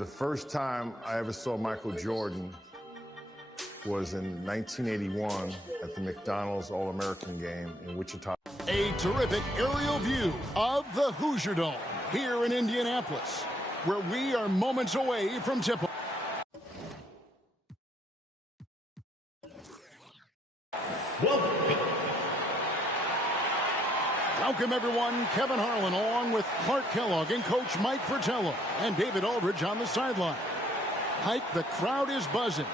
The first time I ever saw Michael Jordan was in 1981 at the McDonald's All-American game in Wichita. A terrific aerial view of the Hoosier Dome here in Indianapolis, where we are moments away from tip-off. Welcome, everyone. Kevin Harlan along with Clark Kellogg and Coach Mike Fratello and David Aldridge on the sideline. Mike, the crowd is buzzing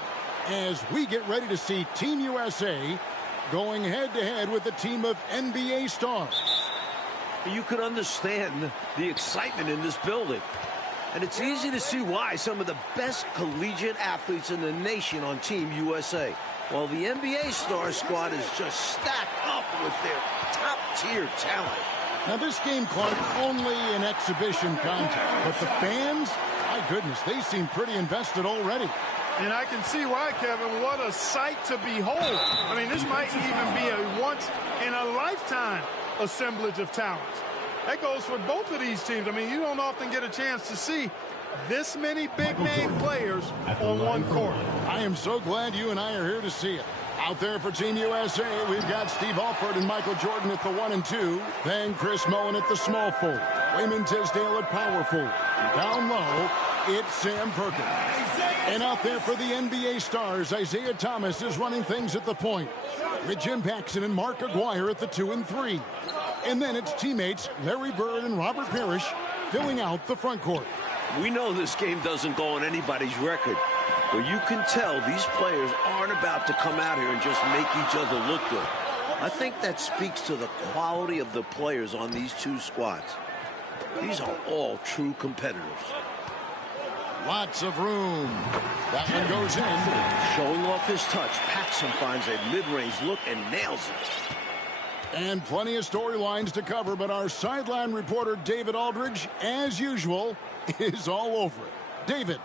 as we get ready to see Team USA going head-to-head with a team of NBA stars. You could understand the excitement in this building. And it's easy to see why some of the best collegiate athletes in the nation on Team USA. While the NBA star squad is just stacked up with their top-tier talent. Now this game, Clark, only an exhibition contest. But the fans, my goodness, they seem pretty invested already. And I can see why, Kevin. What a sight to behold. I mean, this might even be a once-in-a-lifetime assemblage of talent. That goes for both of these teams. I mean, you don't often get a chance to see this many big-name players on one court. I am so glad you and I are here to see it. Out there for Team USA, we've got Steve Alford and Michael Jordan at the 1 and 2. Then Chris Mullin at the small forward. Wayman Tisdale at power forward. Down low, it's Sam Perkins. And out there for the NBA stars, Isaiah Thomas is running things at the point, with Jim Paxson and Mark Aguirre at the 2 and 3. And then it's teammates Larry Bird and Robert Parrish filling out the front court. We know this game doesn't go on anybody's record, but you can tell these players aren't about to come out here and just make each other look good. I think that speaks to the quality of the players on these two squads. These are all true competitors. Lots of room. That one goes in. Showing off his touch, Paxson finds a mid-range look and nails it. And plenty of storylines to cover, but our sideline reporter, David Aldridge, as usual, is all over it. David.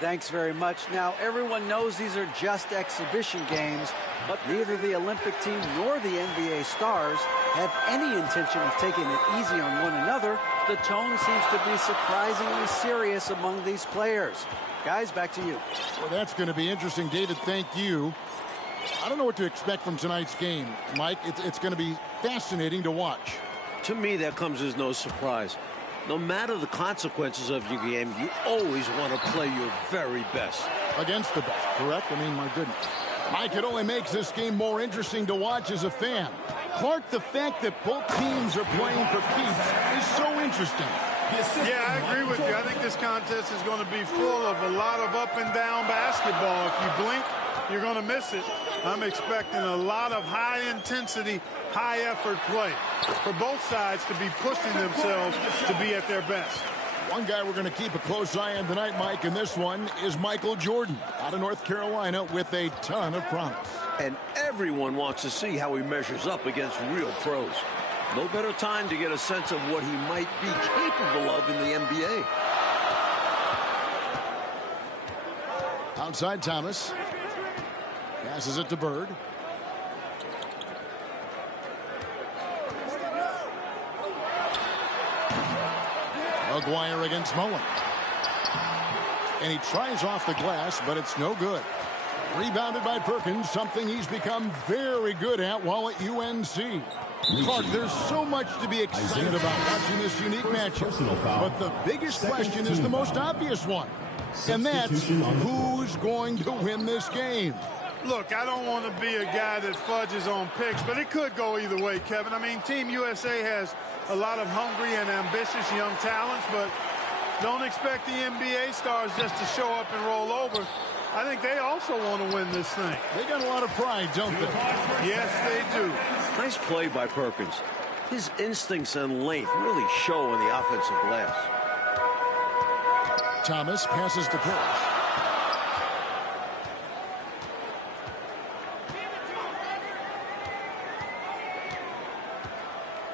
Thanks very much. Now, everyone knows these are just exhibition games, but neither the Olympic team nor the NBA stars have any intention of taking it easy on one another. The tone seems to be surprisingly serious among these players. Guys, back to you. Well, that's going to be interesting, David. Thank you. I don't know what to expect from tonight's game, Mike. It's going to be fascinating to watch. To me, that comes as no surprise. No matter the consequences of your game, you always want to play your very best. Against the best, correct? I mean, my goodness. Mike, it only makes this game more interesting to watch as a fan. Clark, the fact that both teams are playing for keeps is so interesting. Yeah, I agree with you. I think this contest is going to be full of a lot of up and down basketball. If you blink, you're going to miss it. I'm expecting a lot of high-intensity, high-effort play for both sides to be pushing themselves to be at their best. One guy we're going to keep a close eye on tonight, Mike, and this one is Michael Jordan out of North Carolina with a ton of promise. And everyone wants to see how he measures up against real pros. No better time to get a sense of what he might be capable of in the NBA. Outside Thomas. Passes it to Bird. Aguirre against Mullin. And he tries off the glass, but it's no good. Rebounded by Perkins, something he's become very good at while at UNC. Clark, there's so much to be excited about watching this unique matchup. But the biggest question is the most obvious one. And that's who's going to win this game. Look, I don't want to be a guy that fudges on picks, but it could go either way, Kevin. I mean, Team USA has a lot of hungry and ambitious young talents, but don't expect the NBA stars just to show up and roll over. I think they also want to win this thing. They got a lot of pride, don't they? Yes, they do. Nice play by Perkins. His instincts and length really show in the offensive glass. Thomas passes to Parrish.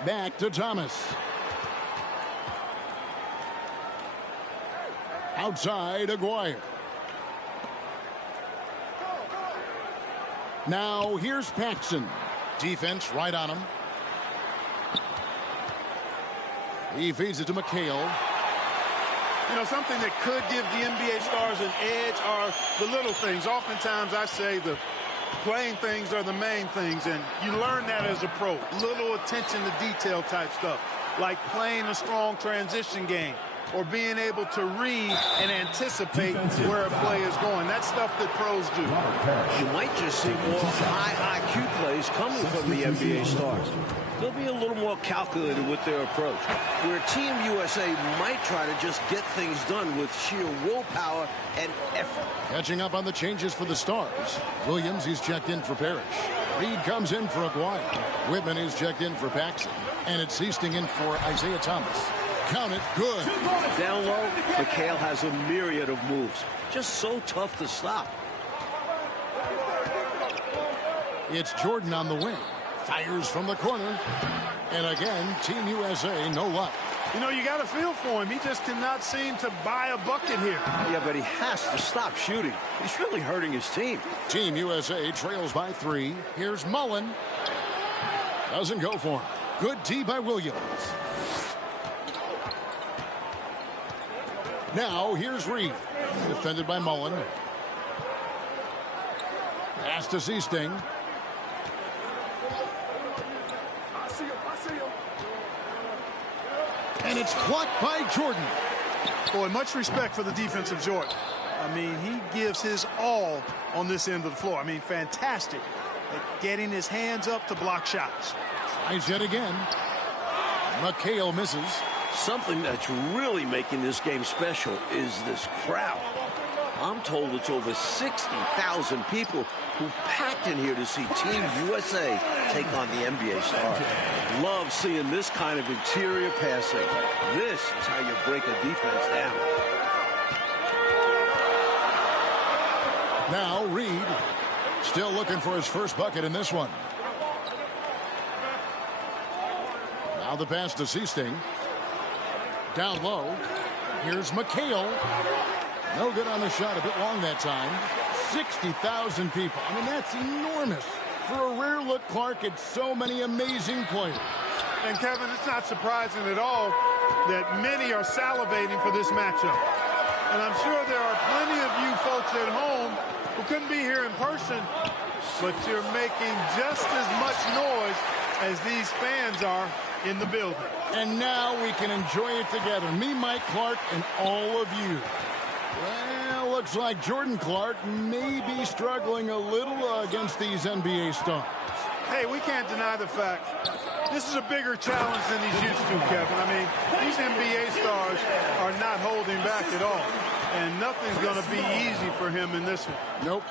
Back to Thomas. Outside Aguirre. Now here's Paxson. Defense right on him. He feeds it to McHale. You know, something that could give the NBA stars an edge are the little things. Oftentimes I say the playing things are the main things, and you learn that as a pro. Little attention to detail type stuff, like playing a strong transition game or being able to read and anticipate where a play is going. That's stuff that pros do. You might just see more high IQ plays coming from the NBA stars. They'll be a little more calculated with their approach, where Team USA might try to just get things done with sheer willpower and effort. Catching up on the changes for the Stars. Williams, he's checked in for Parrish. Reed comes in for Aguirre. Whitman is checked in for Paxson. And it's Seasting in for Isaiah Thomas. Count it, good. Down low, McHale has a myriad of moves. Just so tough to stop. It's Jordan on the wing. Fires from the corner. And again, Team USA, no luck. You know, you got to feel for him. He just cannot seem to buy a bucket here. Yeah, but he has to stop shooting. He's really hurting his team. Team USA trails by 3. Here's Mullen. Doesn't go for him. Good D by Williams. Now, here's Reed. Defended by Mullen. Pass to Seasting. And it's blocked by Jordan. Boy, much respect for the defensive Jordan. I mean, he gives his all on this end of the floor. I mean, fantastic at getting his hands up to block shots. Tries yet again. McHale misses. Something that's really making this game special is this crowd. I'm told it's over 60,000 people who packed in here to see Team USA take on the NBA stars. Love seeing this kind of interior passing. This is how you break a defense down. Now Reed still looking for his first bucket in this one. Now the pass to Seasting. Down low. Here's McHale. No good on the shot. A bit long that time. 60,000 people. I mean, that's enormous. For a rare look, Clark, it's so many amazing players. And, Kevin, it's not surprising at all that many are salivating for this matchup. And I'm sure there are plenty of you folks at home who couldn't be here in person, but you're making just as much noise as these fans are in the building. And now we can enjoy it together. Me, Mike Clark, and all of you. Well, looks like Jordan Clark may be struggling a little against these NBA stars. Hey, we can't deny the fact this is a bigger challenge than he's used to, Kevin. I mean, these NBA stars are not holding back at all. And nothing's going to be easy for him in this one. Nope.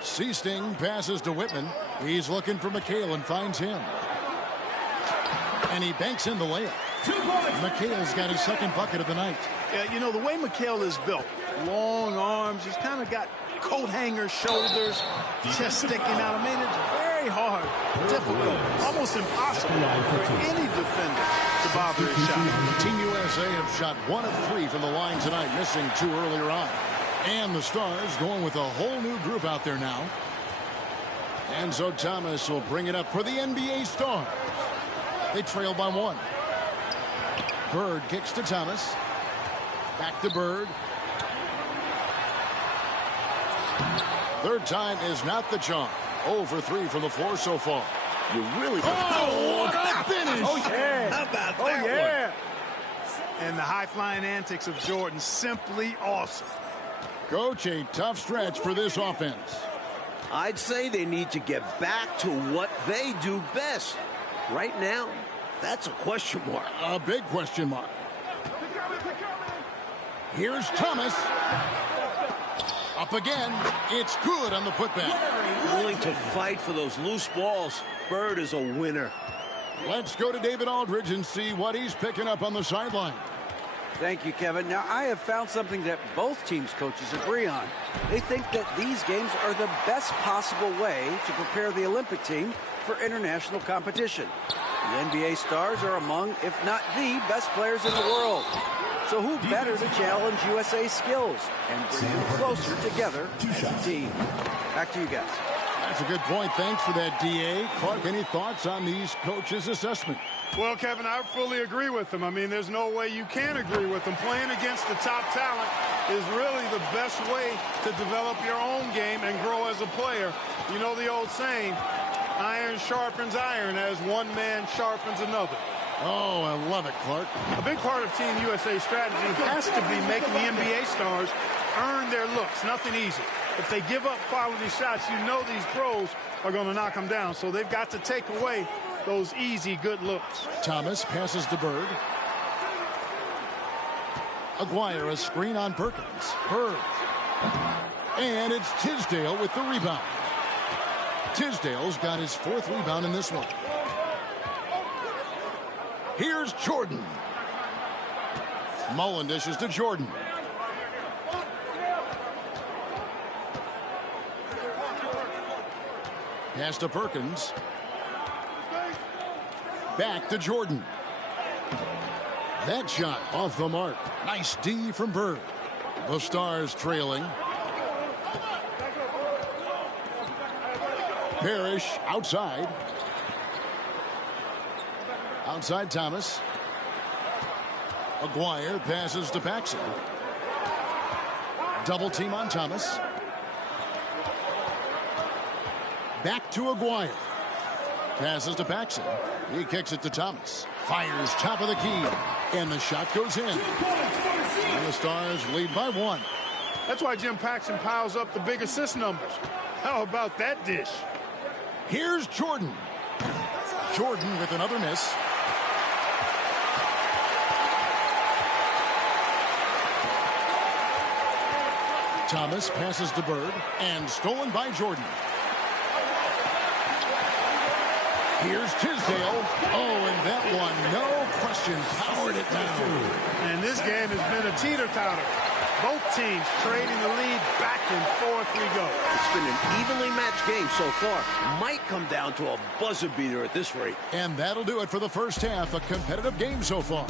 Seasting passes to Whitman. He's looking for McHale and finds him. And he banks in the layup. McHale's got his second bucket of the night. Yeah, you know, the way McHale is built, long arms, he's kind of got coat hanger shoulders, chest sticking out. I mean, it's very hard, difficult, almost impossible for any defender to bother his shot. Team USA have shot 1 of 3 from the line tonight, missing 2 earlier on. And the Stars going with a whole new group out there now. And so Thomas will bring it up for the NBA Stars. They trail by 1. Bird kicks to Thomas. Back to Bird. Third time is not the charm. 0 for 3 from the floor so far. You really... Oh, what a finish! Oh, yeah. How about that yeah. And the high-flying antics of Jordan, simply awesome. Coach, a tough stretch for this offense. I'd say they need to get back to what they do best. Right now, that's a question mark. A big question mark. Here's Thomas. Up again. It's good on the putback. Willing to fight for those loose balls. Bird is a winner. Let's go to David Aldridge and see what he's picking up on the sideline. Thank you, Kevin. Now, I have found something that both teams' coaches agree on. They think that these games are the best possible way to prepare the Olympic team for international competition. The NBA stars are among, if not the best players in the world. So who better to challenge USA's skills and bring them closer together as a team? Back to you guys. That's a good point. Thanks for that, D.A. Clark, any thoughts on these coaches' assessment? Well, Kevin, I fully agree with him. I mean, there's no way you can agree with him. Playing against the top talent is really the best way to develop your own game and grow as a player. You know the old saying, iron sharpens iron as one man sharpens another. Oh, I love it, Clark. A big part of Team USA's strategy has to be making the NBA stars earn their looks. Nothing easy. If they give up quality shots, you know these pros are going to knock them down. So they've got to take away those easy, good looks. Thomas passes to Bird. Aguirre, a screen on Perkins. Bird. And it's Tisdale with the rebound. Tisdale's got his 4th rebound in this one. Here's Jordan. Mullen dishes to Jordan. Pass to Perkins. Back to Jordan. That shot off the mark. Nice D from Bird. The Stars trailing. Parrish outside. Outside Thomas. Aguirre passes to Paxson. Double team on Thomas. Back to Aguirre. Passes to Paxson. He kicks it to Thomas. Fires top of the key. And the shot goes in. And the Stars lead by 1. That's why Jim Paxson piles up the big assist numbers. How about that dish? Here's Jordan. Jordan with another miss. Thomas passes to Bird. And stolen by Jordan. Here's Tisdale. Oh, and that one, no question, powered it down. And this game has been a teeter-totter. Both teams trading the lead back and forth we go. It's been an evenly matched game so far. Might come down to a buzzer beater at this rate. And that'll do it for the first half. A competitive game so far.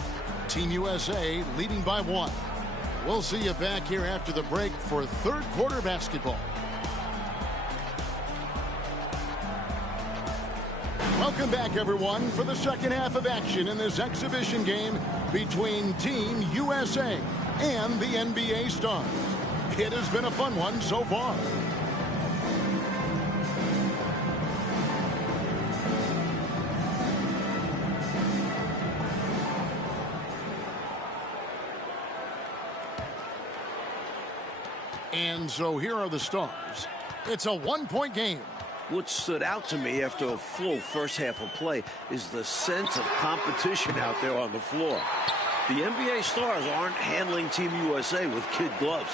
Team USA leading by 1. We'll see you back here after the break for 3rd quarter basketball. Welcome back, everyone, for the second half of action in this exhibition game between Team USA and the NBA Stars. It has been a fun one so far. And so here are the Stars. It's a 1-point game. What stood out to me after a full first half of play is the sense of competition out there on the floor. The NBA Stars aren't handling Team USA with kid gloves.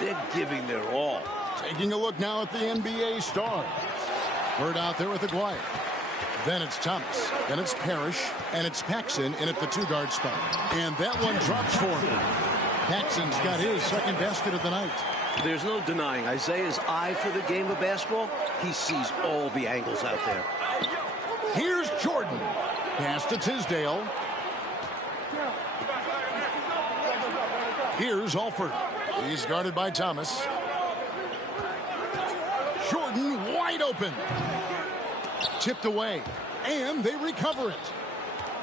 They're giving their all. Taking a look now at the NBA Stars. Bird out there with Aguirre. Then it's Thomas. Then it's Parrish. And it's Paxson in at the 2-guard spot. And that one drops for him. Paxson's got his 2nd basket of the night. There's no denying Isaiah's eye for the game of basketball. He sees all the angles out there. Here's Jordan. Pass to Tisdale. Here's Alford. He's guarded by Thomas. Jordan wide open. Tipped away. And they recover it.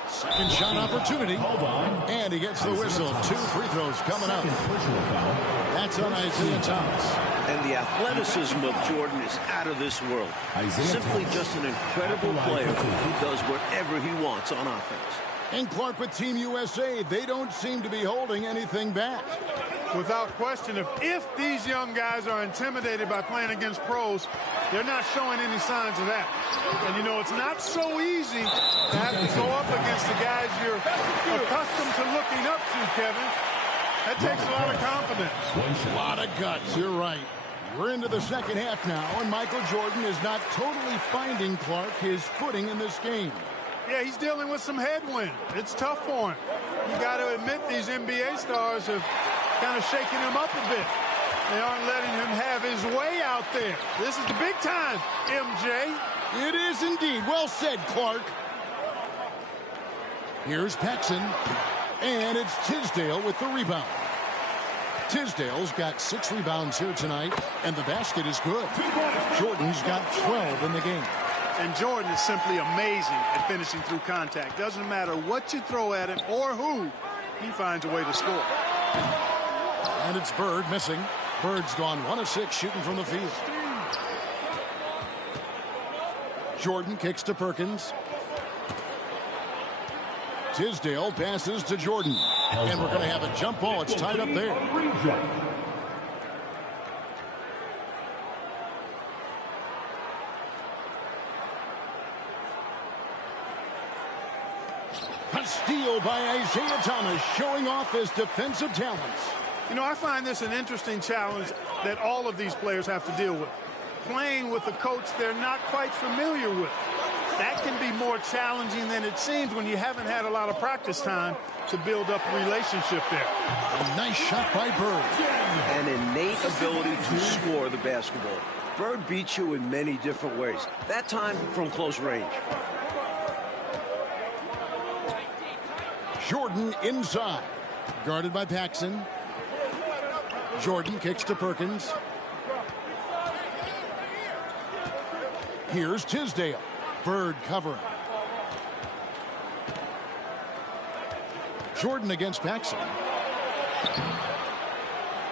Second shot opportunity. And he gets the whistle. 2 free throws coming up. That's on Isaiah Thomas. And the athleticism of Jordan is out of this world. Simply just an incredible player who does whatever he wants on offense. And Clark, with Team USA, they don't seem to be holding anything back. Without question, if these young guys are intimidated by playing against pros, they're not showing any signs of that. And, you know, it's not so easy to have to go up against the guys you're accustomed to looking up to, Kevin. That takes a lot of confidence. A lot of guts, you're right. We're into the second half now, and Michael Jordan is not totally finding Clark his footing in this game. Yeah, he's dealing with some headwind. It's tough for him. You got to admit these NBA stars have kind of shaken him up a bit. They aren't letting him have his way out there. This is the big time, MJ. It is indeed. Well said, Clark. Here's Paxson. And it's Tisdale with the rebound. Tisdale's got 6 rebounds here tonight, and the basket is good. Jordan's got 12 in the game. And Jordan is simply amazing at finishing through contact. Doesn't matter what you throw at him or who, he finds a way to score. And it's Bird missing. Bird's gone 1 of 6 shooting from the field. Jordan kicks to Perkins. Tisdale passes to Jordan. And we're going to have a jump ball. It's tied up there. A steal by Isaiah Thomas, showing off his defensive talents. You know, I find this an interesting challenge that all of these players have to deal with. Playing with a coach they're not quite familiar with. That can be more challenging than it seems when you haven't had a lot of practice time to build up a relationship there. A nice shot by Bird. An innate ability to score the basketball. Bird beats you in many different ways. That time from close range. Jordan inside. Guarded by Paxson. Jordan kicks to Perkins. Here's Tisdale. Bird covering. Jordan against Paxson.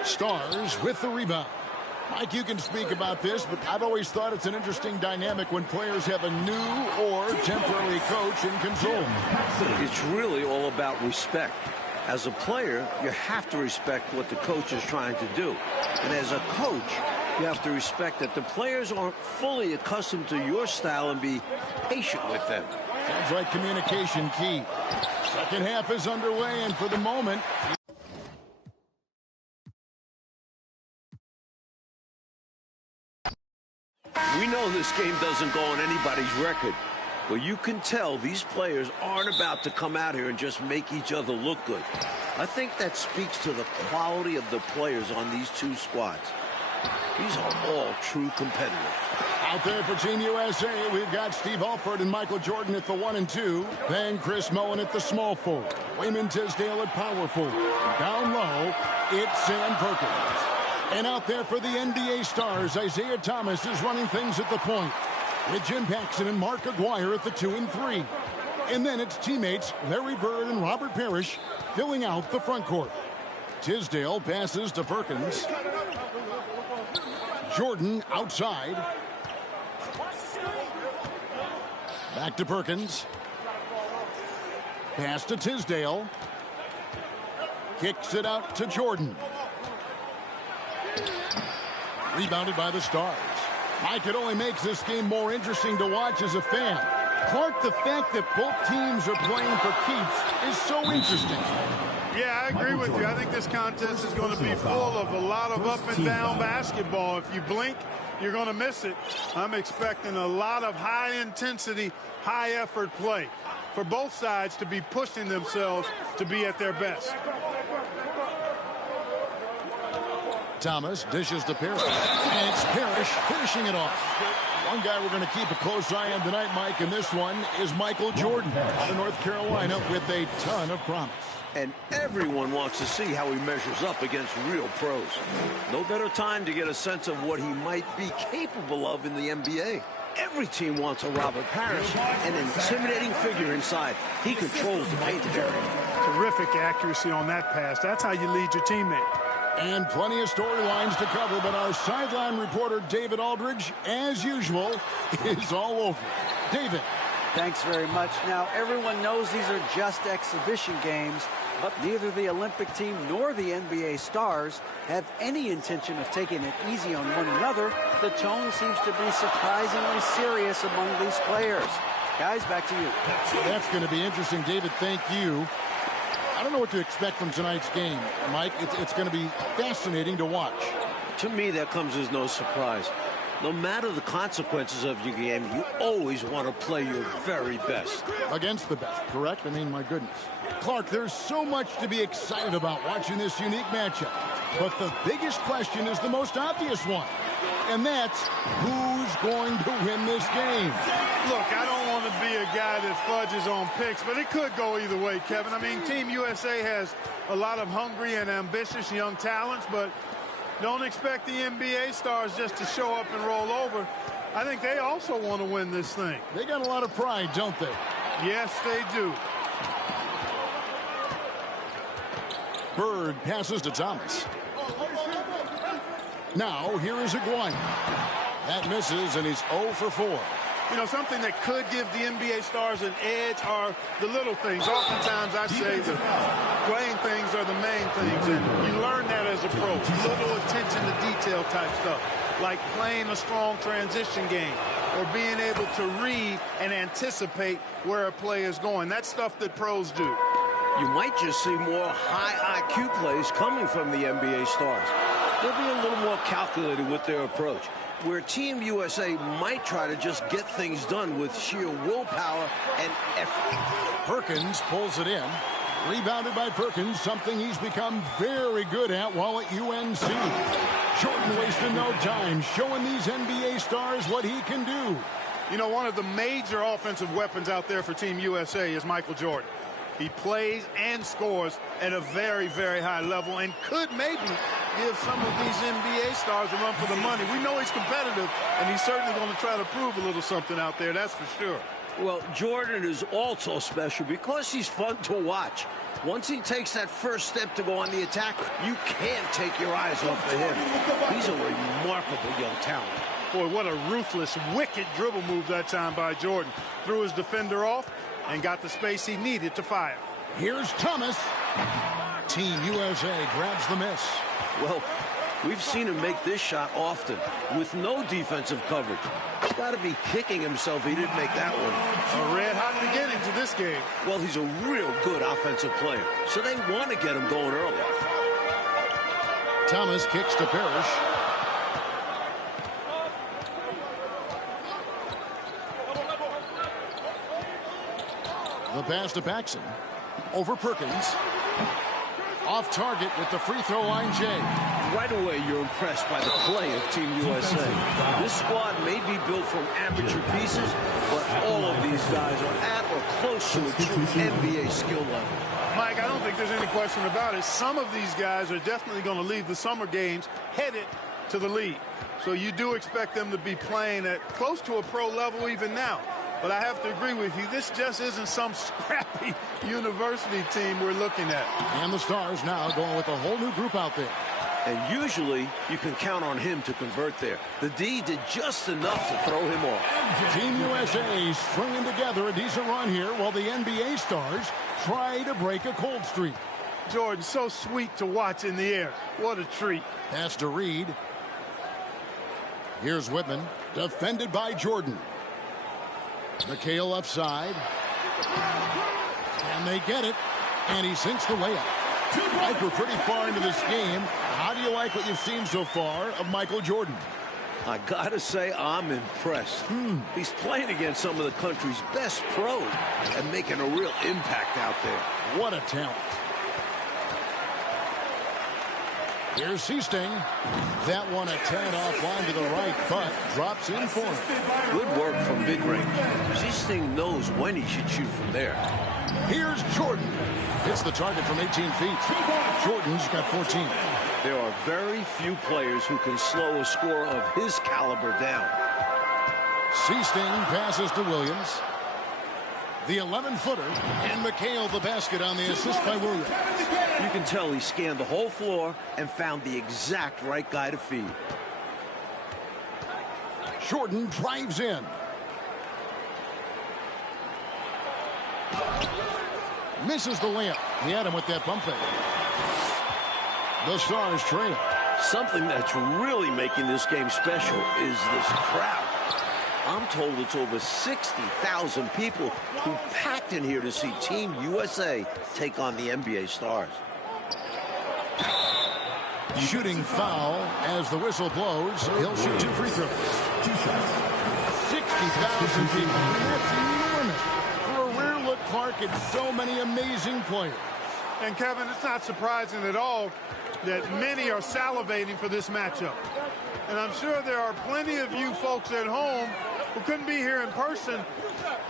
Stars with the rebound. Mike, you can speak about this, but I've always thought it's an interesting dynamic when players have a new or temporary coach in control. It's really all about respect. As a player, you have to respect what the coach is trying to do. And as a coach, you have to respect that the players aren't fully accustomed to your style and be patient with them. Sounds like communication key. Second half is underway, and for the moment... We know this game doesn't go on anybody's record, but you can tell these players aren't about to come out here and just make each other look good. I think that speaks to the quality of the players on these two squads. These are all true competitors. Out there for Team USA, we've got Steve Alford and Michael Jordan at the 1 and 2. Then Chris Moen at the small forward. Wayman Tisdale at power forward. Down low, it's Sam Perkins. And out there for the NBA stars, Isaiah Thomas is running things at the point, with Jim Paxson and Mark Aguirre at the 2 and 3. And then it's teammates Larry Bird and Robert Parrish filling out the front court. Tisdale passes to Perkins. Jordan outside. Back to Perkins. Pass to Tisdale. Kicks it out to Jordan. Rebounded by the Stars. Mike, it only makes this game more interesting to watch as a fan. Clark, the fact that both teams are playing for keeps is so interesting. Yeah, I agree with you. I think this contest is going to be full of a lot of up and down basketball. If you blink, you're going to miss it. I'm expecting a lot of high intensity, high effort play for both sides to be pushing themselves to be at their best. Thomas dishes to Parrish. And it's Parrish finishing it off. One guy we're going to keep a close eye on tonight, Mike, and this one is Michael Jordan out of North Carolina with a ton of promise. And everyone wants to see how he measures up against real pros. No better time to get a sense of what he might be capable of in the NBA. Every team wants a Robert Parrish, an intimidating figure inside. He controls the paint area. Terrific accuracy on that pass. That's how you lead your teammate. And plenty of storylines to cover, but our sideline reporter, David Aldridge, as usual, is all over. David. Thanks very much. Now, everyone knows these are just exhibition games, but neither the Olympic team nor the NBA stars have any intention of taking it easy on one another. The tone seems to be surprisingly serious among these players. Guys, back to you. That's going to be interesting, David. Thank you. I don't know what to expect from tonight's game, Mike. It's going to be fascinating to watch. To me, that comes as no surprise. No matter the consequences of your game, you always want to play your very best. Against the best, correct? I mean, my goodness. Clark, there's so much to be excited about watching this unique matchup. But the biggest question is the most obvious one. And that's who's going to win this game. Look, I don't want to be a guy that fudges on picks, but it could go either way, Kevin. I mean, Team USA has a lot of hungry and ambitious young talents, but don't expect the NBA stars just to show up and roll over. I think they also want to win this thing. They got a lot of pride, don't they? Yes, they do. Bird passes to Thomas. Now, here is Aguayo. That misses, and he's 0 for 4. You know, something that could give the NBA stars an edge are the little things. Oftentimes I say the playing things are the main things, and you learn that as a pro. Little attention to detail type stuff, like playing a strong transition game or being able to read and anticipate where a play is going. That's stuff that pros do. You might just see more high IQ plays coming from the NBA stars. They'll be a little more calculated with their approach, where Team USA might try to just get things done with sheer willpower and effort. Perkins pulls it in. Rebounded by Perkins, something he's become very good at while at UNC. Jordan wasting no time, showing these NBA stars what he can do. You know, one of the major offensive weapons out there for Team USA is Michael Jordan. He plays and scores at a very, very high level and could maybe give some of these NBA stars a run for the money. We know he's competitive, and he's certainly going to try to prove a little something out there, that's for sure. Well, Jordan is also special because he's fun to watch. Once he takes that first step to go on the attack, you can't take your eyes off of him. He's a remarkable young talent. Boy, what a ruthless, wicked dribble move that time by Jordan. Threw his defender off and got the space he needed to fire. Here's Thomas. Team USA grabs the miss. Well, we've seen him make this shot often with no defensive coverage. He's got to be kicking himself he didn't make that one. A red-hot beginning to this game. Well, he's a real good offensive player, so they want to get him going early. Thomas kicks to Parrish. The pass to Paxson. Over Perkins. Off target with the free throw line, Jay. Right away, you're impressed by the play of Team USA. This squad may be built from amateur pieces, but all of these guys are at or close to a true NBA skill level. Mike, I don't think there's any question about it. Some of these guys are definitely going to leave the summer games headed to the league. So you do expect them to be playing at close to a pro level even now. But I have to agree with you, this just isn't some scrappy university team we're looking at. And the Stars now going with a whole new group out there. And usually you can count on him to convert there. The D did just enough to throw him off. Team USA stringing together a decent run here while the NBA Stars try to break a cold streak. Jordan, so sweet to watch in the air. What a treat. Pass to Reed. Here's Whitman, defended by Jordan. McHale left side. And they get it. And he sinks the layup. Mike, we're pretty far into this game. How do you like what you've seen so far of Michael Jordan? I gotta say, I'm impressed. He's playing against some of the country's best pros and making a real impact out there. What a talent. Here's Seasting. That one a tad offline to the right, but drops in for him. Good work from mid-range. Seasting knows when he should shoot from there. Here's Jordan. Hits the target from 18 feet. Jordan's got 14. There are very few players who can slow a scorer of his caliber down. Seasting passes to Williams. The 11-footer, and McHale the basket on the assist by Williams. You can tell he scanned the whole floor and found the exact right guy to feed. Jordan drives in. Misses the layup. He had him with that bump fake. The Stars trail. Something that's really making this game special is this crowd. I'm told it's over 60,000 people who packed in here to see Team USA take on the NBA Stars. Shooting foul as the whistle blows. He'll shoot 2 free throws. 60,000 people. That's enormous. For a rare look, Clark, at so many amazing players. And Kevin, it's not surprising at all that many are salivating for this matchup. And I'm sure there are plenty of you folks at home who couldn't be here in person,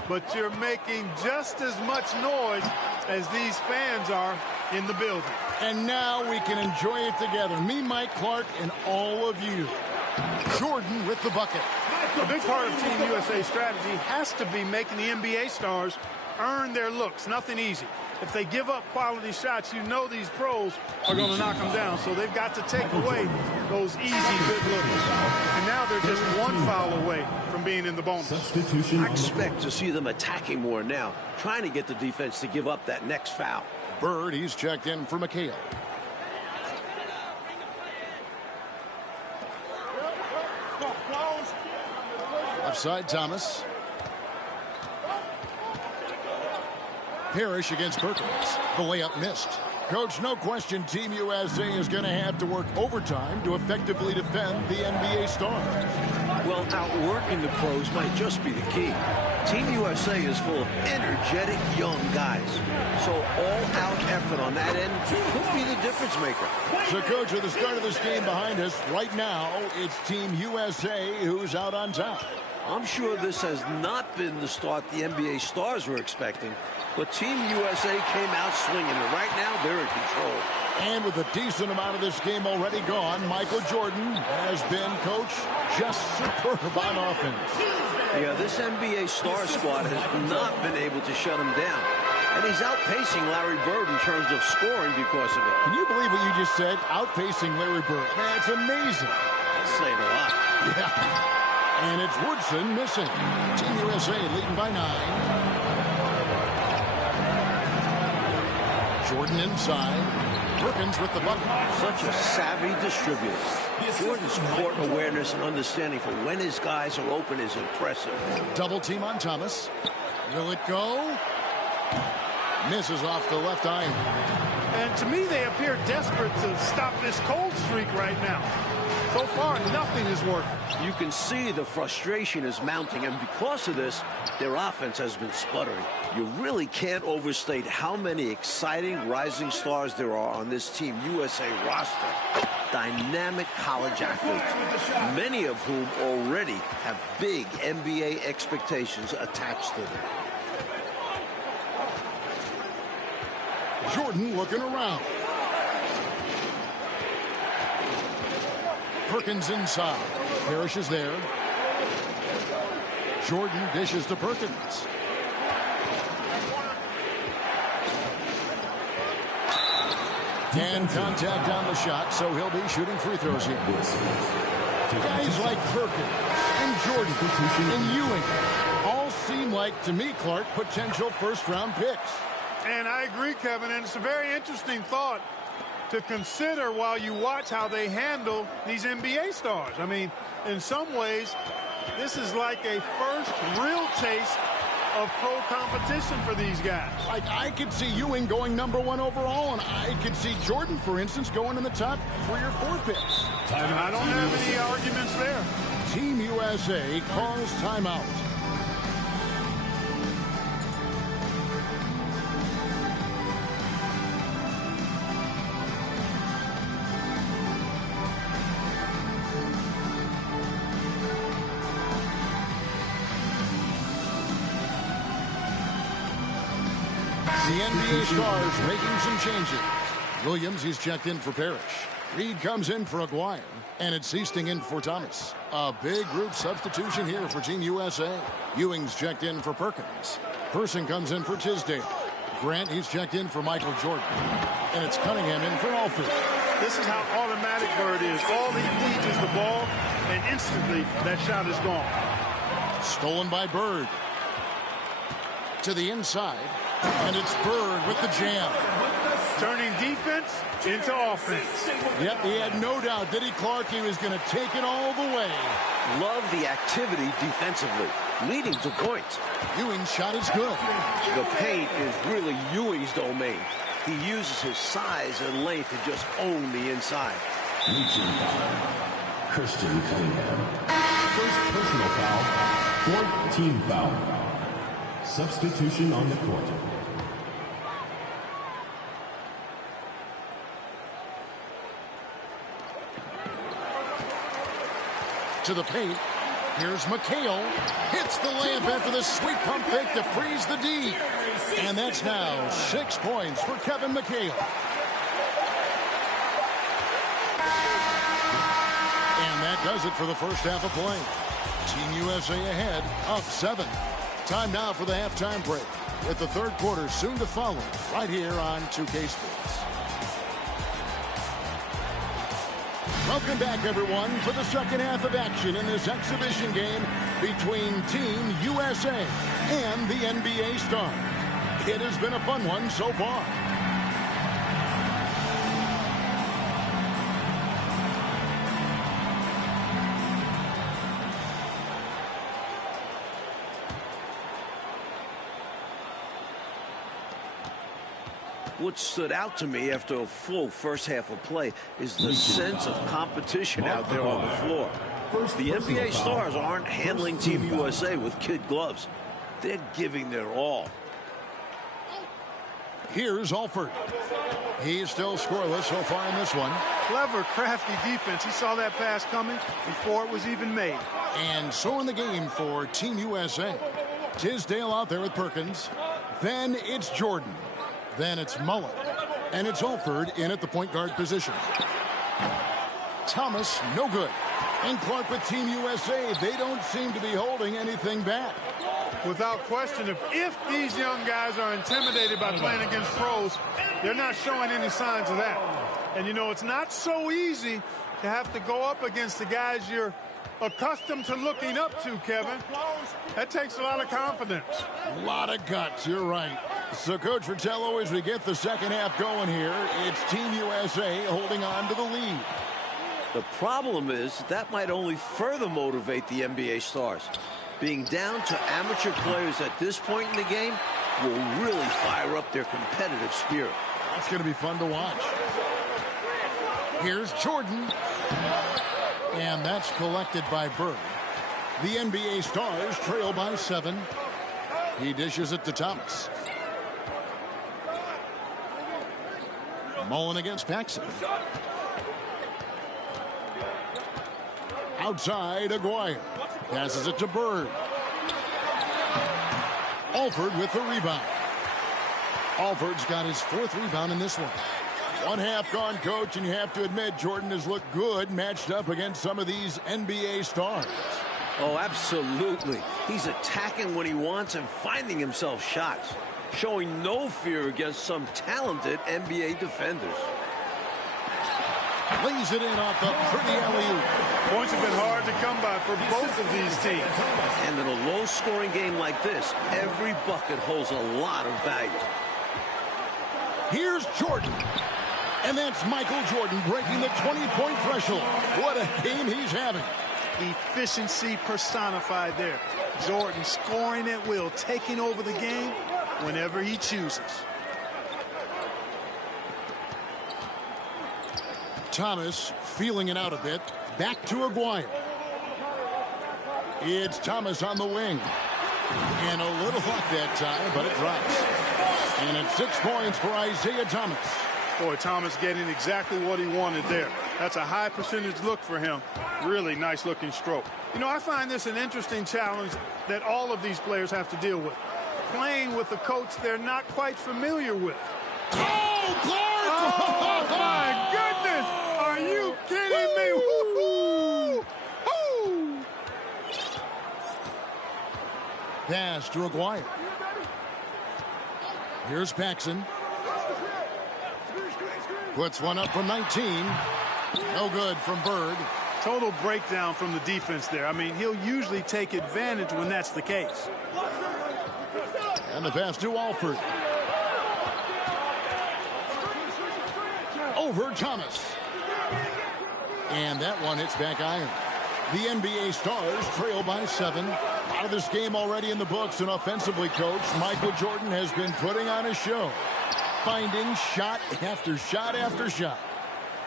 but you're making just as much noise as these fans are in the building. And now we can enjoy it together. Me, Mike Clark, and all of you. Jordan with the bucket. A big part of Team USA's strategy has to be making the NBA stars earn their looks. Nothing easy. If they give up quality shots, you know these pros are going to knock them down. So they've got to take away those easy, good looks. And now they're just one foul away from being in the bonus. I expect to see them attacking more now, trying to get the defense to give up that next foul. Bird, he's checked in for McHale. Left side, Thomas. Parrish against Perkins. The layup missed. Coach, no question Team USA is going to have to work overtime to effectively defend the NBA stars. Well, outworking the pros might just be the key. Team USA is full of energetic young guys. So all-out effort on that end could be the difference maker. So, Coach, with the start of this game behind us, right now, it's Team USA who's out on top. I'm sure this has not been the start the NBA stars were expecting, but Team USA came out swinging, and right now they're in control. And with a decent amount of this game already gone, Michael Jordan has been, Coach, just superb on offense. Yeah, this NBA star squad has not been able to shut him down. And he's outpacing Larry Bird in terms of scoring because of it. Can you believe what you just said? Outpacing Larry Bird. Man, it's amazing. That's saying a lot. Yeah. And it's Woodson missing. Team USA leading by 9. Jordan inside. Perkins with the bucket. Such a savvy distributor. Jordan's court awareness and understanding for when his guys are open is impressive. Double team on Thomas. Will it go? Misses off the left iron. And to me, they appear desperate to stop this cold streak right now. So far, nothing is working. You can see the frustration is mounting, and because of this, their offense has been sputtering. You really can't overstate how many exciting rising stars there are on this Team USA roster. Dynamic college athletes, many of whom already have big NBA expectations attached to them. Jordan looking around. Perkins inside. Parrish is there. Jordan dishes to Perkins. And contact on the shot, so he'll be shooting free throws here. Guys like Perkins and Jordan and Ewing all seem like, to me, Clark, potential first-round picks. And I agree, Kevin, and it's a very interesting thought to consider while you watch how they handle these NBA stars. I mean, in some ways, this is like a first real taste of pro competition for these guys. Like, I could see Ewing going #1 overall, and I could see Jordan, for instance, going in the top 3 or 4 picks. I don't have any arguments there. Team USA calls timeout. The NBA stars making some changes. Williams, he's checked in for Parrish. Reed comes in for Aguirre. And it's Easting in for Thomas. A big group substitution here for Team USA. Ewing's checked in for Perkins. Person comes in for Tisdale. Grant, he's checked in for Michael Jordan. And it's Cunningham in for Alford. This is how automatic Bird is. All he needs is the ball, and instantly that shot is gone. Stolen by Bird. To the inside. And it's Bird with the jam. Turning defense into offense. Yep, he had no doubt, did he, Clark? He was going to take it all the way. Love the activity defensively, leading to points. Ewing's shot is good. The paint is really Ewing's domain. He uses his size and length to just own the inside. Christian Cunningham. First personal foul, fourth team foul. Substitution on the court. To the paint. Here's McHale. Hits the layup after the sweet pump fake to freeze the D. And that's now 6 points for Kevin McHale. And that that does it for the first half of play. Team USA ahead, up 7. Time now for the halftime break, with the third quarter soon to follow, right here on 2K Sports. Welcome back, everyone, for the second half of action in this exhibition game between Team USA and the NBA Stars. It has been a fun one so far. What stood out to me after a full first half of play is the sense of competition out there on the floor. The NBA Stars aren't handling Team USA with kid gloves. They're giving their all. Here's Alford. He's still scoreless so far in this one. Clever, crafty defense. He saw that pass coming before it was even made. And so in the game for Team USA. Tisdale out there with Perkins. Then it's Jordan. Then it's Mullen. And it's Alford in at the point guard position. Thomas, no good. And Clark with Team USA. They don't seem to be holding anything back. Without question, if these young guys are intimidated by playing against pros, they're not showing any signs of that. And, you know, it's not so easy to have to go up against the guys you're accustomed to looking up to, Kevin. That takes a lot of confidence. A lot of guts, you're right. So, Coach Fratello, as we get the second half going here, it's Team USA holding on to the lead. The problem is that might only further motivate the NBA Stars. Being down to amateur players at this point in the game will really fire up their competitive spirit. That's going to be fun to watch. Here's Jordan. And that's collected by Bird. The NBA Stars trail by 7. He dishes it to Thomas. Mullen against Paxson. Outside, Aguirre. Passes it to Bird. Alford with the rebound. Alford's got his 4th rebound in this one. One half gone, Coach, and you have to admit Jordan has looked good matched up against some of these NBA stars. Oh, absolutely. He's attacking when he wants and finding himself shots, showing no fear against some talented NBA defenders. Lays it in off the pretty alley-oop. Points have been hard to come by for both of these teams. And in a low-scoring game like this, every bucket holds a lot of value. Here's Jordan. And that's Michael Jordan breaking the 20-point threshold. What a game he's having. Efficiency personified there. Jordan scoring at will, taking over the game whenever he chooses. Thomas feeling it out a bit. Back to Aguirre. It's Thomas on the wing. And a little luck that time, but it drops. And it's 6 points for Isaiah Thomas. Boy, Thomas getting exactly what he wanted there. That's a high percentage look for him. Really nice looking stroke. You know, I find this an interesting challenge that all of these players have to deal with. Playing with a coach they're not quite familiar with. Oh, Clark! Oh, my goodness! Are you kidding me? Woo-hoo! Woo! Pass to Aguirre. Here's Paxson. Puts one up from 19. No good from Bird. Total breakdown from the defense there. I mean, he'll usually take advantage when that's the case. And the pass to Alford. Over Thomas. And that one hits back iron. The NBA Stars trail by 7. Out of this game already in the books, and offensively, Coach, Michael Jordan has been putting on a show. Finding shot after shot after shot.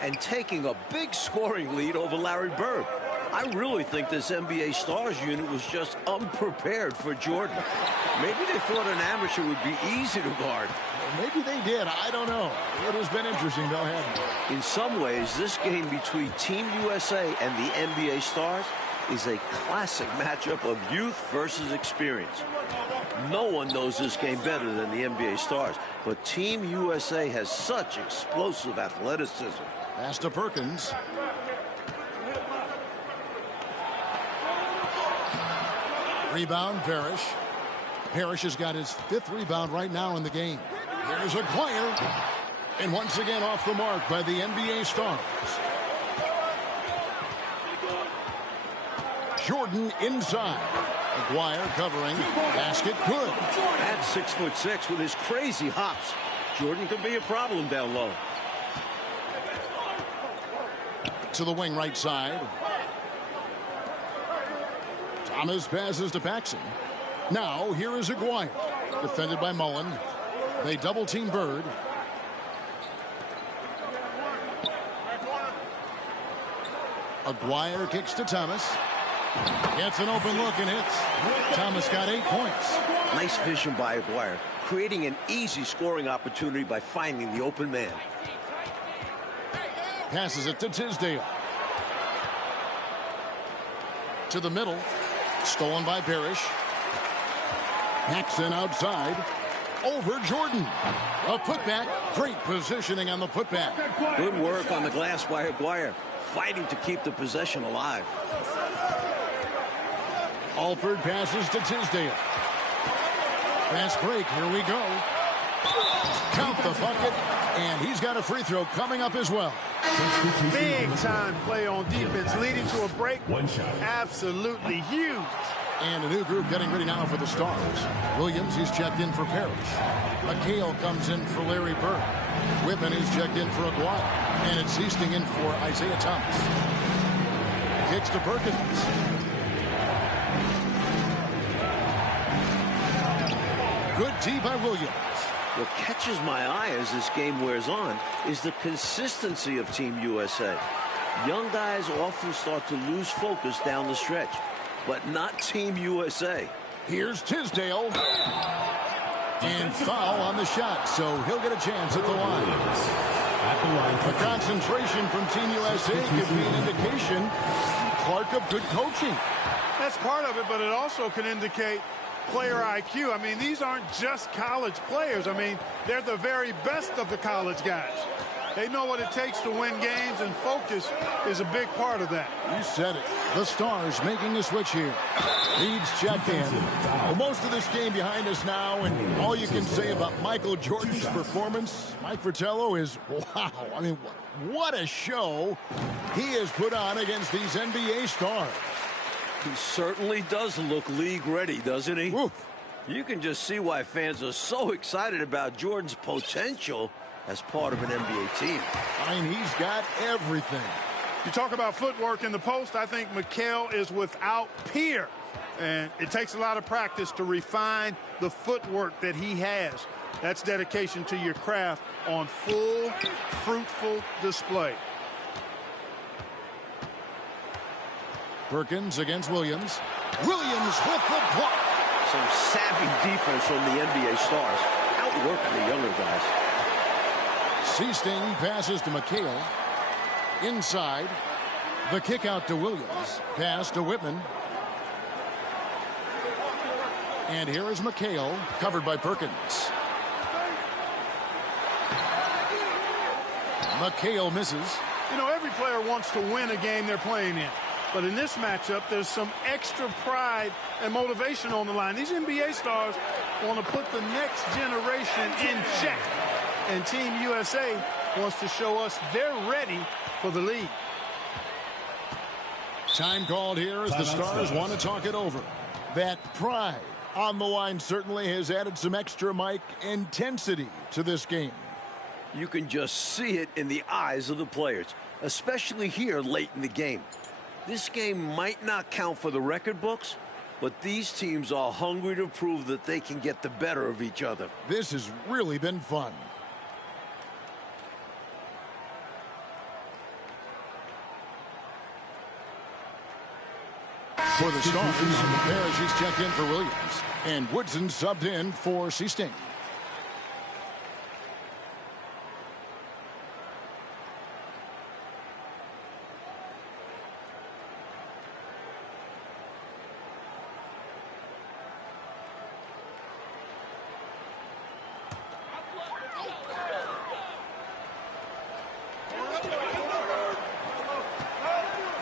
And taking a big scoring lead over Larry Bird. I really think this NBA Stars unit was just unprepared for Jordan. Maybe they thought an amateur would be easy to guard. Maybe they did. I don't know. It has been interesting, though, hasn't it? In some ways, this game between Team USA and the NBA Stars is a classic matchup of youth versus experience. No one knows this game better than the NBA Stars, but Team USA has such explosive athleticism. Pass to Perkins. Rebound, Parrish. Parrish has got his 5th rebound right now in the game. Here's Aguirre. And once again off the mark by the NBA stars. Jordan inside. Aguirre covering. Basket good. At 6'6" with his crazy hops, Jordan could be a problem down low. To the wing right side. Thomas passes to Paxson. Now here is Aguirre. Defended by Mullen. They double team Bird. Aguirre kicks to Thomas. Gets an open look and hits. Thomas got 8 points. Nice vision by Aguirre, creating an easy scoring opportunity by finding the open man. Passes it to Tisdale. To the middle. Stolen by Parrish. Paxson outside. Over Jordan. A putback. Great positioning on the putback. Good work on the glass by Aguirre, fighting to keep the possession alive. Alford passes to Tisdale. Fast break. Here we go. Count the bucket. And he's got a free throw coming up as well. Big time play on defense, leading to a break. One shot. Absolutely huge. And a new group getting ready now for the Stars. Williams, he's checked in for Parrish. McHale comes in for Larry Bird. Whitman is checked in for Aguirre. And it's Easting in for Isaiah Thomas. Kicks to Perkins. Good D by Williams. What catches my eye as this game wears on is the consistency of Team USA. Young guys often start to lose focus down the stretch, but not Team USA. Here's Tisdale. And foul on the shot, so he'll get a chance at the line. The concentration from Team USA could be an indication, Clark, of good coaching. That's part of it, but it also can indicate player IQ. I mean, these aren't just college players. I mean, they're the very best of the college guys. They know what it takes to win games, and focus is a big part of that. You said it. The Stars making a switch here. Leads checked in. Well, most of this game behind us now, and all you can say about Michael Jordan's performance, Mike Fratello, is wow. I mean, what a show he has put on against these NBA stars. He certainly does look league ready, doesn't he? Oof. You can just see why fans are so excited about Jordan's potential as part of an NBA team. I mean, he's got everything. You talk about footwork in the post. I think McHale is without peer. And it takes a lot of practice to refine the footwork that he has. That's dedication to your craft on full, fruitful display. Perkins against Williams. Williams with the block. Some savvy defense from the NBA stars, outworking the younger guys. Seasting passes to McHale. Inside. The kick out to Williams. Pass to Whitman. And here is McHale, covered by Perkins. McHale misses. You know, every player wants to win a game they're playing in. But in this matchup, there's some extra pride and motivation on the line. These NBA stars want to put the next generation in check. And Team USA wants to show us they're ready for the league. Time called here as the Stars want to talk it over. That pride on the line certainly has added some extra, Mike, intensity to this game. You can just see it in the eyes of the players, especially here late in the game. This game might not count for the record books, but these teams are hungry to prove that they can get the better of each other. This has really been fun. For the Stars, Parrish is checked in for Williams, and Woodson subbed in for Seasting.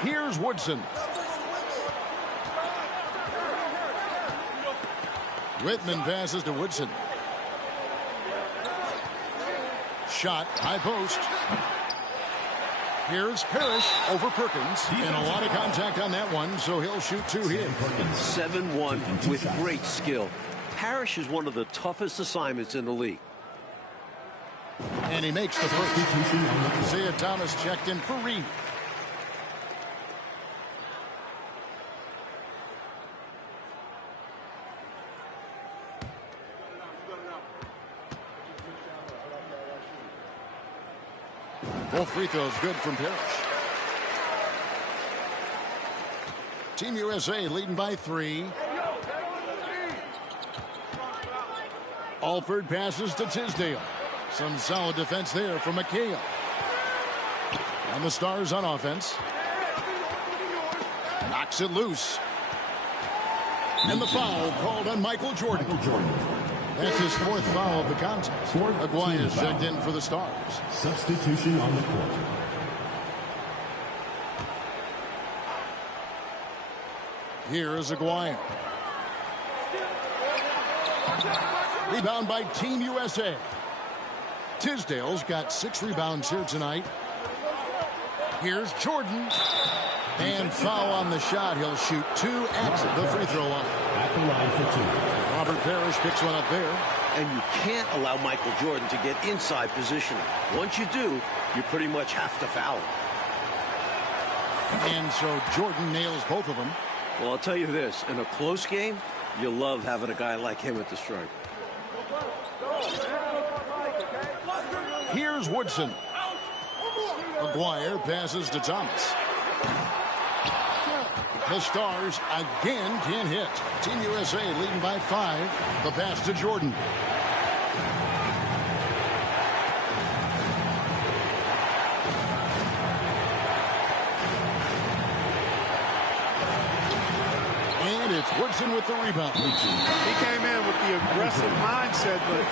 Here's Woodson. Whitman passes to Woodson. Shot, high post. Here's Parrish over Perkins. And a lot of contact on that one, so he'll shoot 2 here. 7-1 with great skill. Parrish is one of the toughest assignments in the league. And he makes the first. Isaiah Thomas checked in for Reed. Both free throws good from Parrish. Team USA leading by 3. Alford passes to Tisdale. Some solid defense there from McHale. And the Stars on offense. Knocks it loose. And the foul called on Michael Jordan. That's his 4th foul of the contest. Aguirre is checked in for the Stars. Substitution on the court. Here is Aguirre. Rebound by Team USA. Tisdale's got 6 rebounds here tonight. Here's Jordan. And foul on the shot. He'll shoot 2 at the free throw line. At the line for 2. Robert Parrish picks one up there. And you can't allow Michael Jordan to get inside positioning. Once you do, you pretty much have to foul him. And so Jordan nails both of them. Well, I'll tell you this. In a close game, you love having a guy like him at the stripe. Here's Woodson. Aguirre passes to Thomas. The Stars again can't hit. Team USA leading by 5. The pass to Jordan. And it's Woodson with the rebound. He came in with the aggressive mindset, but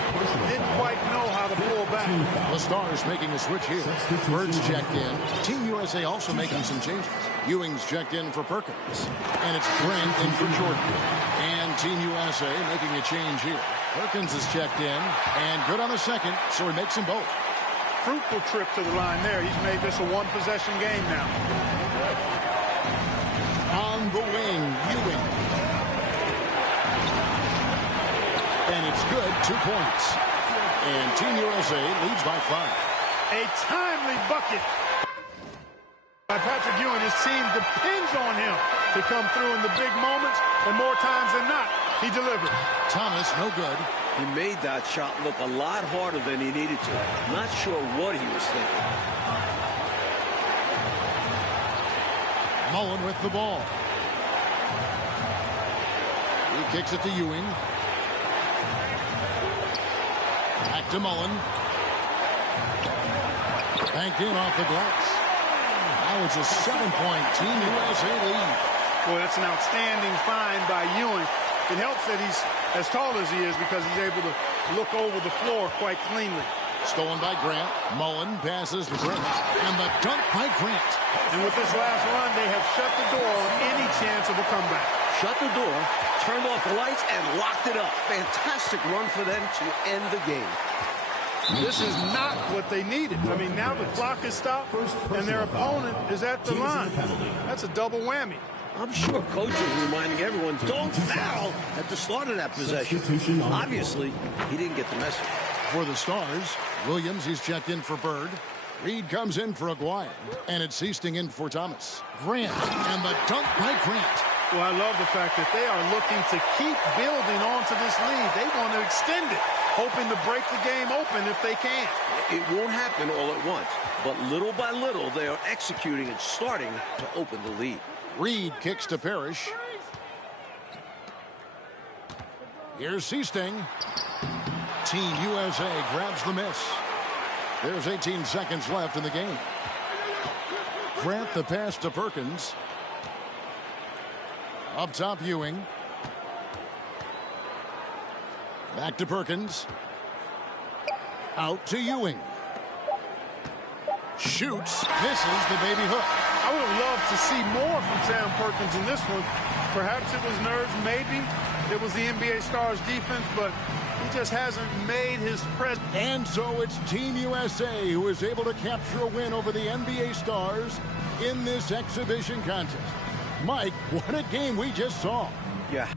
didn't quite know how to pull back. The Stars making a switch here. Bird's checked in. Team USA also making some changes. Ewing's checked in for Perkins. And it's Grant in for Jordan. And Team USA making a change here. Perkins is checked in. And good on the second, so he makes them both. Fruitful trip to the line there. He's made this a 1-possession game now. On the wing, Ewing. And it's good, 2 points. And Team USA leads by 5. A timely bucket by Patrick Ewing. His team depends on him to come through in the big moments, and more times than not, he delivered. Thomas, no good. He made that shot look a lot harder than he needed to. Not sure what he was thinking. Mullen with the ball. He kicks it to Ewing. Back to Mullen. Banked in off the glass. Now it's a 7-point Team USA lead. Boy, that's an outstanding find by Ewing. It helps that he's as tall as he is because he's able to look over the floor quite cleanly. Stolen by Grant. Mullen passes to Grant. And the dunk by Grant. And with this last run, they have shut the door on any chance of a comeback. Shut the door, turned off the lights, and locked it up. Fantastic run for them to end the game. This is not what they needed. I mean, now the clock is stopped, and their opponent is at the line. That's a double whammy. I'm sure Coach is reminding everyone, don't foul at the start of that possession. Obviously, he didn't get the message. For the Stars, Williams, he's checked in for Bird. Reed comes in for Aguirre. And it's Seasting in for Thomas. Grant, and the dunk by Grant. Well, I love the fact that they are looking to keep building onto this lead. They want to extend it, hoping to break the game open if they can. It won't happen all at once, but little by little, they are executing and starting to open the lead. Reed kicks to Parrish. Here's Seasting. Team USA grabs the miss. There's 18 seconds left in the game. Grant the pass to Perkins. Up top, Ewing. Back to Perkins. Out to Ewing. Shoots. Misses the baby hook. I would have loved to see more from Sam Perkins in this one. Perhaps it was nerves, maybe. it was the NBA Stars defense, but he just hasn't made his presence. And so it's Team USA who is able to capture a win over the NBA Stars in this exhibition contest. Mike, what a game we just saw. Yeah.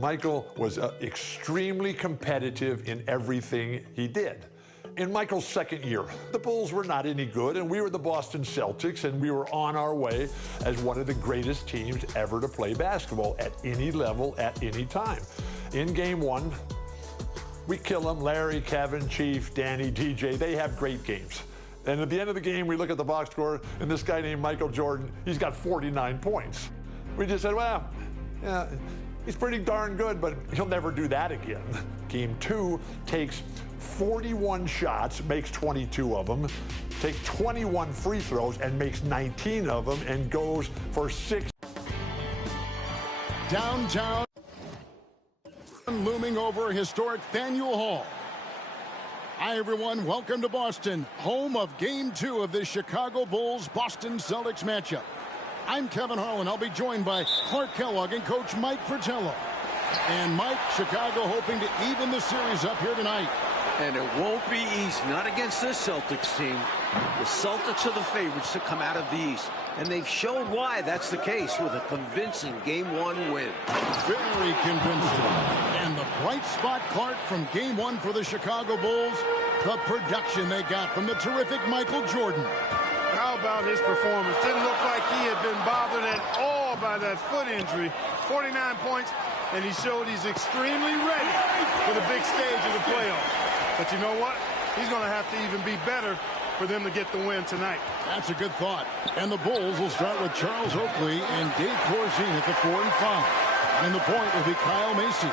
Michael was extremely competitive in everything he did. In Michael's second year, the Bulls were not any good, and we were the Boston Celtics, and we were on our way as one of the greatest teams ever to play basketball at any level, at any time. In game one, we kill them. Larry, Kevin, Chief, Danny, DJ, they have great games. And at the end of the game, we look at the box score, and this guy named Michael Jordan, he's got 49 points. We just said, well, yeah, he's pretty darn good, but he'll never do that again. Game two takes 41 shots, makes 22 of them, takes 21 free throws and makes 19 of them, and goes for 6. Downtown, looming over historic Faneuil Hall. Hi, everyone. Welcome to Boston, home of Game 2 of the Chicago Bulls-Boston Celtics matchup. I'm Kevin Harlan. I'll be joined by Clark Kellogg and Coach Mike Fratello. And Mike, Chicago hoping to even the series up here tonight. And it won't be easy, not against this Celtics team. The Celtics are the favorites to come out of the East, and they've shown why that's the case with a convincing Game 1 win. Very convincing. And the bright spot, Clark, from Game 1 for the Chicago Bulls, the production they got from the terrific Michael Jordan. How about his performance? Didn't look like he had been bothered at all by that foot injury. 49 points, and he showed he's extremely ready for the big stage of the playoffs. But you know what? He's going to have to even be better for them to get the win tonight. That's a good thought. And the Bulls will start with Charles Oakley and Dave Corzine at the 4 and 5. And the point will be Kyle Macy.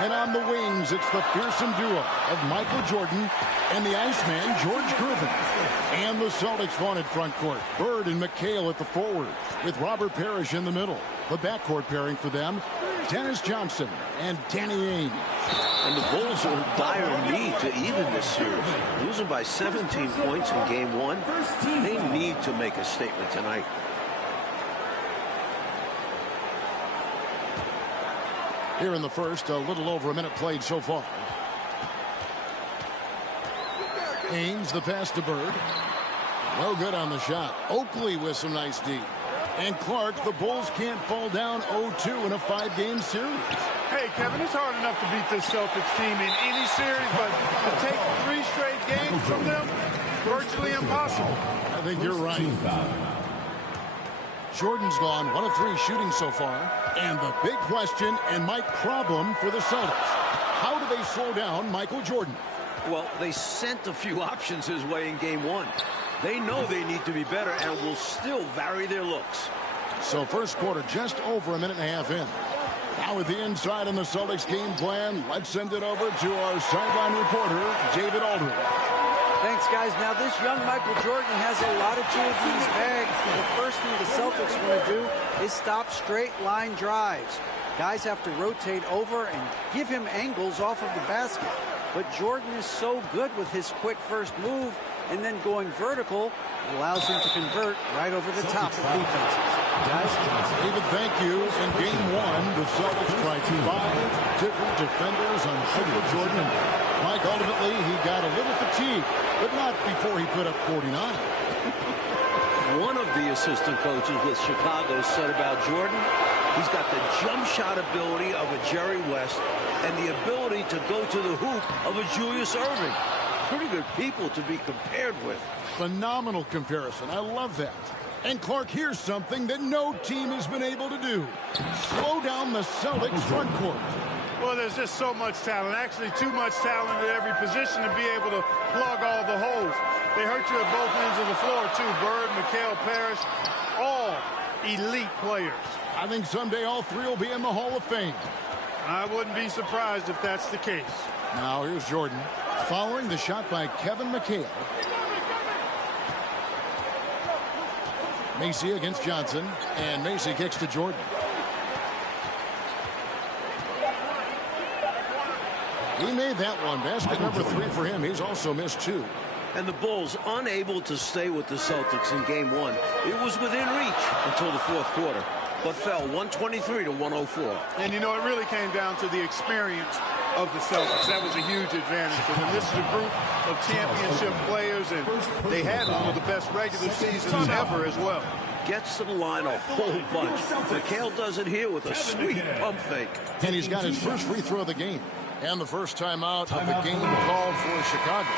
And on the wings, it's the fearsome duo of Michael Jordan and the Iceman, George Gervin. And the Celtics' vaunted front court, Bird and McHale at the forward, with Robert Parrish in the middle. The backcourt pairing for them, Dennis Johnson and Danny Ainge. And the Bulls are in dire need to even this series. Losing by 17 points in Game 1, they need to make a statement tonight. Here in the first, a little over a minute played so far. Ainge, the pass to Bird. No good on the shot. Oakley with some nice D. And Clark, the Bulls can't fall down 0-2 in a 5-game series. Hey, Kevin, it's hard enough to beat this Celtics team in any series, but to take 3 straight games from them, virtually impossible. I think you're right. Jordan's gone 1 of 3 shooting so far. And the big question and Mike problem for the Celtics. How do they slow down Michael Jordan? Well, they sent a few options his way in Game 1. They know they need to be better and will still vary their looks. So first quarter just over a minute and a half in. Now with the inside on the Celtics game plan, let's send it over to our sideline reporter, David Aldridge. Thanks, guys. Now, this young Michael Jordan has a lot of tools in his bag. The first thing the Celtics want to do is stop straight line drives. Guys have to rotate over and give him angles off of the basket. But Jordan is so good with his quick first move and then going vertical, it allows him to convert right over the top of defenses. Guys, David, thank you. In Game 1, the Celtics tried 5 different defenders on Michael Jordan. And Mike, ultimately, he got a little fatigued, but not before he put up 49. One of the assistant coaches with Chicago said about Jordan, he's got the jump shot ability of a Jerry West and the ability to go to the hoop of a Julius Erving. Pretty good people to be compared with. Phenomenal comparison. I love that. And Clark, here's something that no team has been able to do. Slow down the Celtics front court. Well, there's just so much talent, actually too much talent at every position to be able to plug all the holes. They hurt you at both ends of the floor, too. Bird, Mikal Parrish, all elite players. I think someday all three will be in the Hall of Fame. I wouldn't be surprised if that's the case. Now here's Jordan. Following the shot by Kevin McHale. Macy against Johnson, and Macy kicks to Jordan. He made that one. Basket number 3 for him. He's also missed 2. And the Bulls unable to stay with the Celtics in game 1. It was within reach until the fourth quarter, but fell 123 to 104. And, you know, it really came down to the experience of the Celtics. That was a huge advantage for them. This is a group of championship players, and they had one of the best regular seasons ever as well. Gets to the line a whole bunch. McHale does it here with a sweet pump fake. And he's got his first free throw of the game. And the first timeout of the game called for Chicago.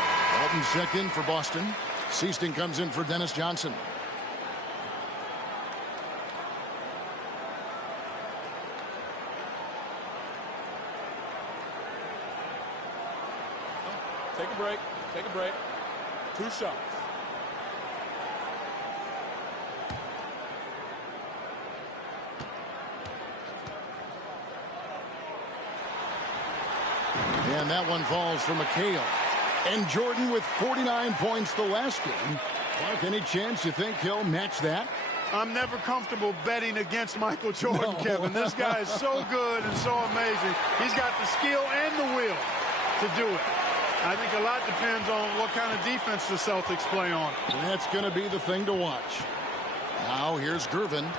Walton checked in for Boston. Seaston comes in for Dennis Johnson. Take a break. Take a break. 2 shots. And that one falls for McHale. And Jordan with 49 points the last game. Clark, any chance you think he'll match that? I'm never comfortable betting against Michael Jordan, Kevin. This guy is so good and so amazing. He's got the skill and the will to do it. I think a lot depends on what kind of defense the Celtics play on. And that's going to be the thing to watch. Now here's Gervin.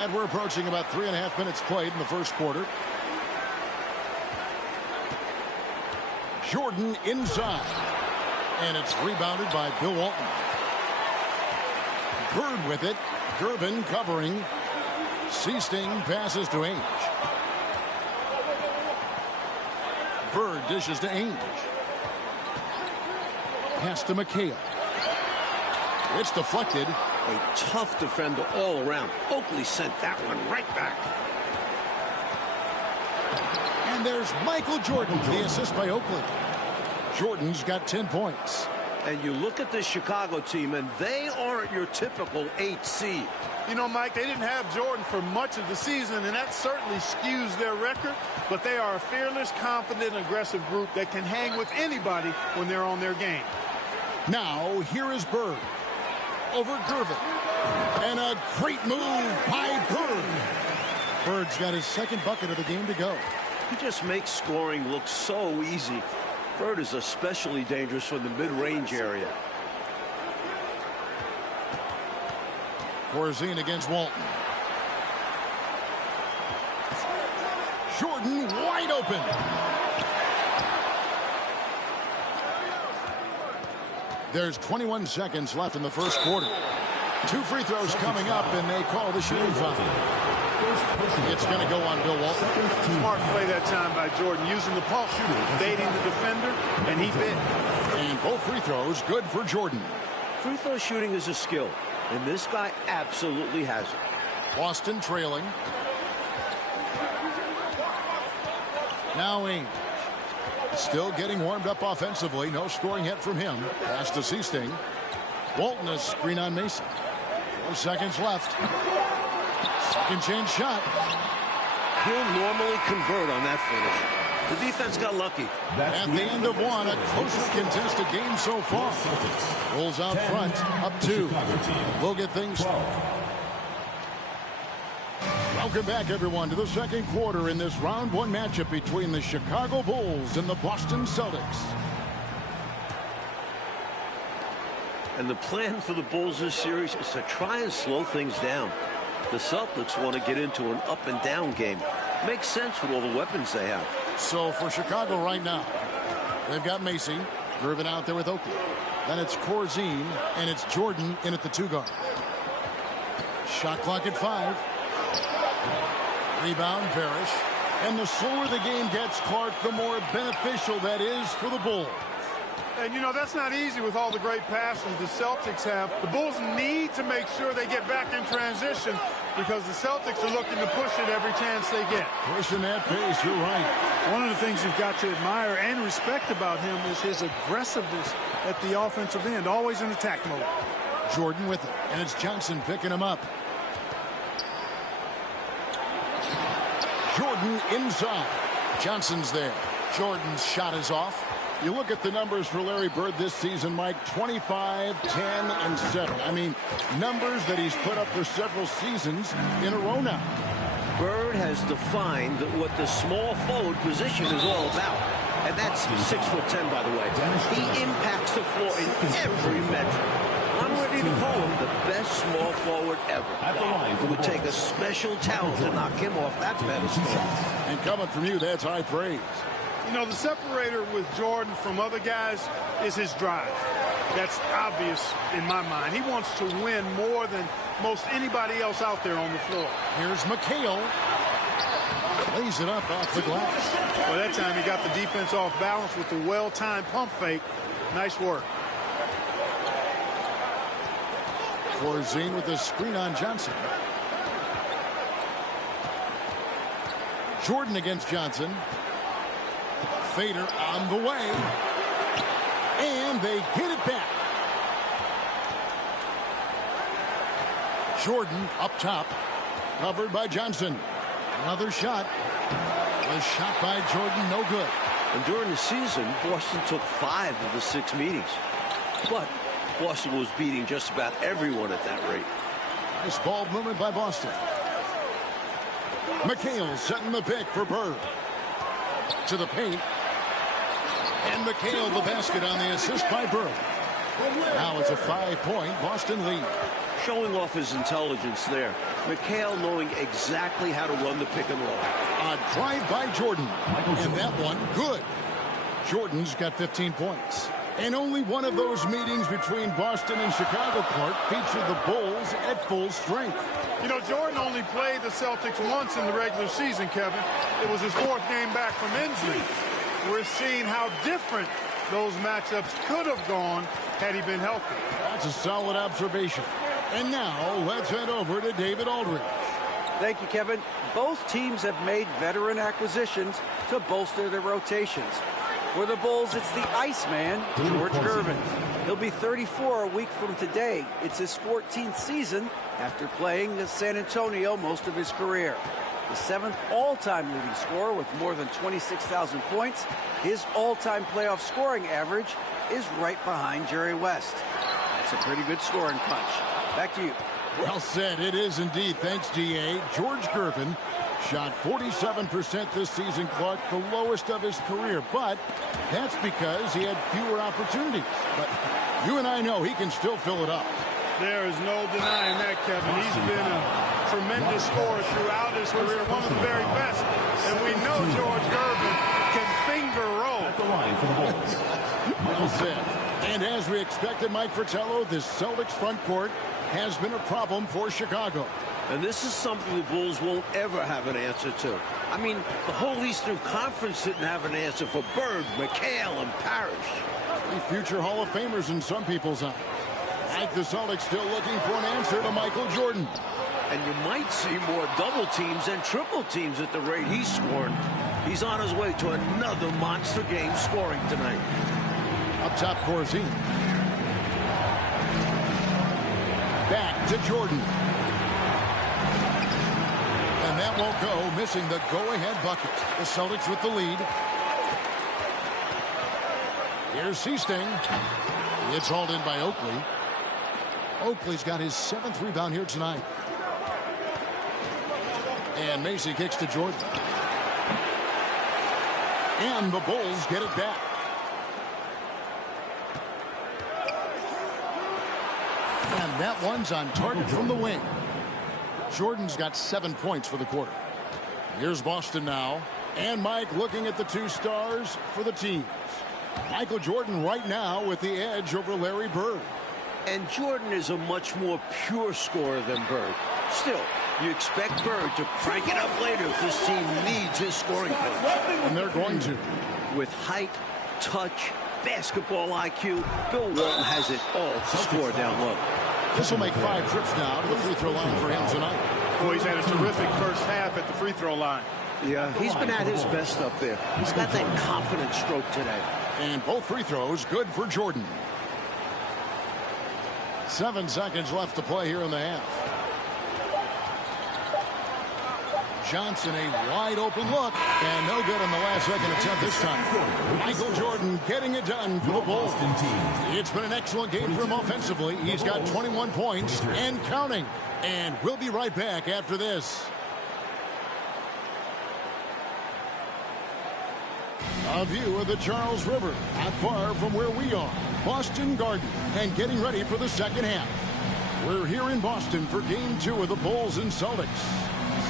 And we're approaching about 3.5 minutes played in the first quarter. Jordan inside. And it's rebounded by Bill Walton. Bird with it. Gervin covering. Seasting passes to Ainge. Bird dishes to Ainge. Pass to McHale. It's deflected. A tough defender all around. Oakley sent that one right back. And there's Michael Jordan, the assist by Oakley. Jordan's got 10 points. And you look at this Chicago team, and they aren't your typical 8 seed. You know, Mike, they didn't have Jordan for much of the season, and that certainly skews their record. But they are a fearless, confident, aggressive group that can hang with anybody when they're on their game. Now, here is Bird. Over Gervin. And a great move by Bird. Bird's got his second bucket of the game to go. He just makes scoring look so easy. Bird is especially dangerous from the mid-range area. Corzine against Walton. Jordan wide open. There's 21 seconds left in the first quarter. 2 free throws coming up, and they call the shooting foul. It's going to go on Bill Walton. Smart play that time by Jordan, using the pump, baiting the defender, and he bit. And both free throws good for Jordan. Free throw shooting is a skill, and this guy absolutely has it. Boston trailing. Now Ainge. Still getting warmed up offensively. No scoring yet from him. Pass to Seasting. Walton a screen on Mason. 4 seconds left. Second chance shot. He'll normally convert on that finish. The defense got lucky. At the end of one, a closely contested game so far. Rolls out front, up 2. We'll get things started. Welcome back, everyone, to the second quarter in this round 1 matchup between the Chicago Bulls and the Boston Celtics. And the plan for the Bulls this series is to try and slow things down. The Celtics want to get into an up-and-down game. Makes sense with all the weapons they have. So for Chicago right now, they've got Macy driven out there with Oakley. Then it's Corzine, and it's Jordan in at the 2 guard. Shot clock at 5. Rebound, Parrish. And the slower the game gets, Clark, the more beneficial that is for the Bulls. And, you know, that's not easy with all the great passes the Celtics have. The Bulls need to make sure they get back in transition because the Celtics are looking to push it every chance they get. Pushing that pace, you're right. One of the things you've got to admire and respect about him is his aggressiveness at the offensive end, always in attack mode. Jordan with it, and it's Johnson picking him up. Jordan inside. Johnson's there. Jordan's shot is off. You look at the numbers for Larry Bird this season, Mike, 25, 10, and 7. I mean, numbers that he's put up for several seasons in a row now. Bird has defined what the small forward position is all about. And that's 6'10", by the way. He impacts the floor in every metric. I'm ready to call him the best small forward ever. It would take a special talent to knock him off that pedestal. And coming from you, that's high praise. You know, the separator with Jordan from other guys is his drive. That's obvious in my mind. He wants to win more than most anybody else out there on the floor. Here's McHale. Lays it up off the glass. Well, that time he got the defense off balance with the well-timed pump fake. Nice work. Corzine with the screen on Johnson. Jordan against Johnson. Fader on the way. And they get it back. Jordan up top. Covered by Johnson. Another shot. Was shot by Jordan, no good. And during the season, Boston took 5 of the 6 meetings. But Boston was beating just about everyone at that rate. Nice ball movement by Boston. McHale setting the pick for Bird. To the paint. And McHale the basket on the assist by Bird. Now it's a 5-point Boston lead. Showing off his intelligence there. McHale knowing exactly how to run the pick and roll. A drive by Jordan. And that one good. Jordan's got 15 points. And only one of those meetings between Boston and Chicago, Clark, featured the Bulls at full strength. You know, Jordan only played the Celtics once in the regular season, Kevin. It was his 4th game back from injury. We're seeing how different those matchups could have gone had he been healthy. That's a solid observation. And now let's head over to David Aldridge. Thank you, Kevin. Both teams have made veteran acquisitions to bolster their rotations. For the Bulls, it's the Iceman, George Gervin. He'll be 34 a week from today. It's his 14th season after playing in San Antonio most of his career. The 7th all-time leading scorer with more than 26,000 points. His all-time playoff scoring average is right behind Jerry West. That's a pretty good scoring punch. Back to you. Well said. It is indeed. Thanks, DA. George Gervin shot 47% this season, Clark, the lowest of his career. But that's because he had fewer opportunities. But you and I know he can still fill it up. There is no denying that, Kevin. He's been a tremendous scorer throughout his career, one of the very best. And we know George Gervin can finger roll. At the line for the Bulls. Well said. And as we expected, Mike Fratello, this Celtics front court has been a problem for Chicago. And this is something the Bulls won't ever have an answer to. I mean, the whole Eastern Conference didn't have an answer for Bird, McHale, and Parrish. Future Hall of Famers in some people's eyes. Like the Celtics still looking for an answer to Michael Jordan. And you might see more double teams and triple teams at the rate he's scoring. He's on his way to another monster game scoring tonight. Up top, Corzine. Back to Jordan. And that won't go, missing the go-ahead bucket. The Celtics with the lead. Here's Seasting. It's hauled in by Oakley. Oakley's got his 7th rebound here tonight. And Macy kicks to Jordan. And the Bulls get it back. And that one's on target from the wing. Jordan's got 7 points for the quarter. Here's Boston now. And Mike looking at the 2 stars for the teams. Michael Jordan right now with the edge over Larry Bird. And Jordan is a much more pure scorer than Bird. Still, you expect Bird to crank it up later if this team needs his scoring punch. And they're going to. With height, touch, basketball IQ. Bill Walton has it all to score down low. This will make 5 trips now to the free throw line for him tonight. Boy, he's had a terrific first half at the free throw line. Yeah, he's been at his best up there. He's got that confident stroke today. And both free throws good for Jordan. 7 seconds left to play here in the half. Johnson, a wide open look, and no good on the last second attempt this time. Michael Jordan getting it done for the Bulls. It's been an excellent game for him offensively. He's got 21 points and counting. And we'll be right back after this. A view of the Charles River, not far from where we are, Boston Garden, and getting ready for the second half. We're here in Boston for Game 2 of the Bulls and Celtics.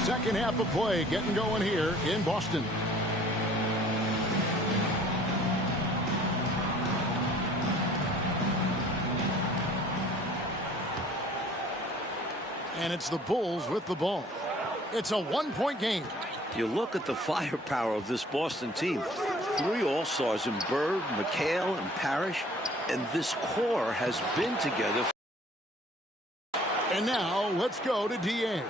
Second half of play getting going here in Boston. And it's the Bulls with the ball. It's a 1-point game. You look at the firepower of this Boston team. 3 All-Stars in Bird, McHale, and Parrish. And this core has been together. And now let's go to DA.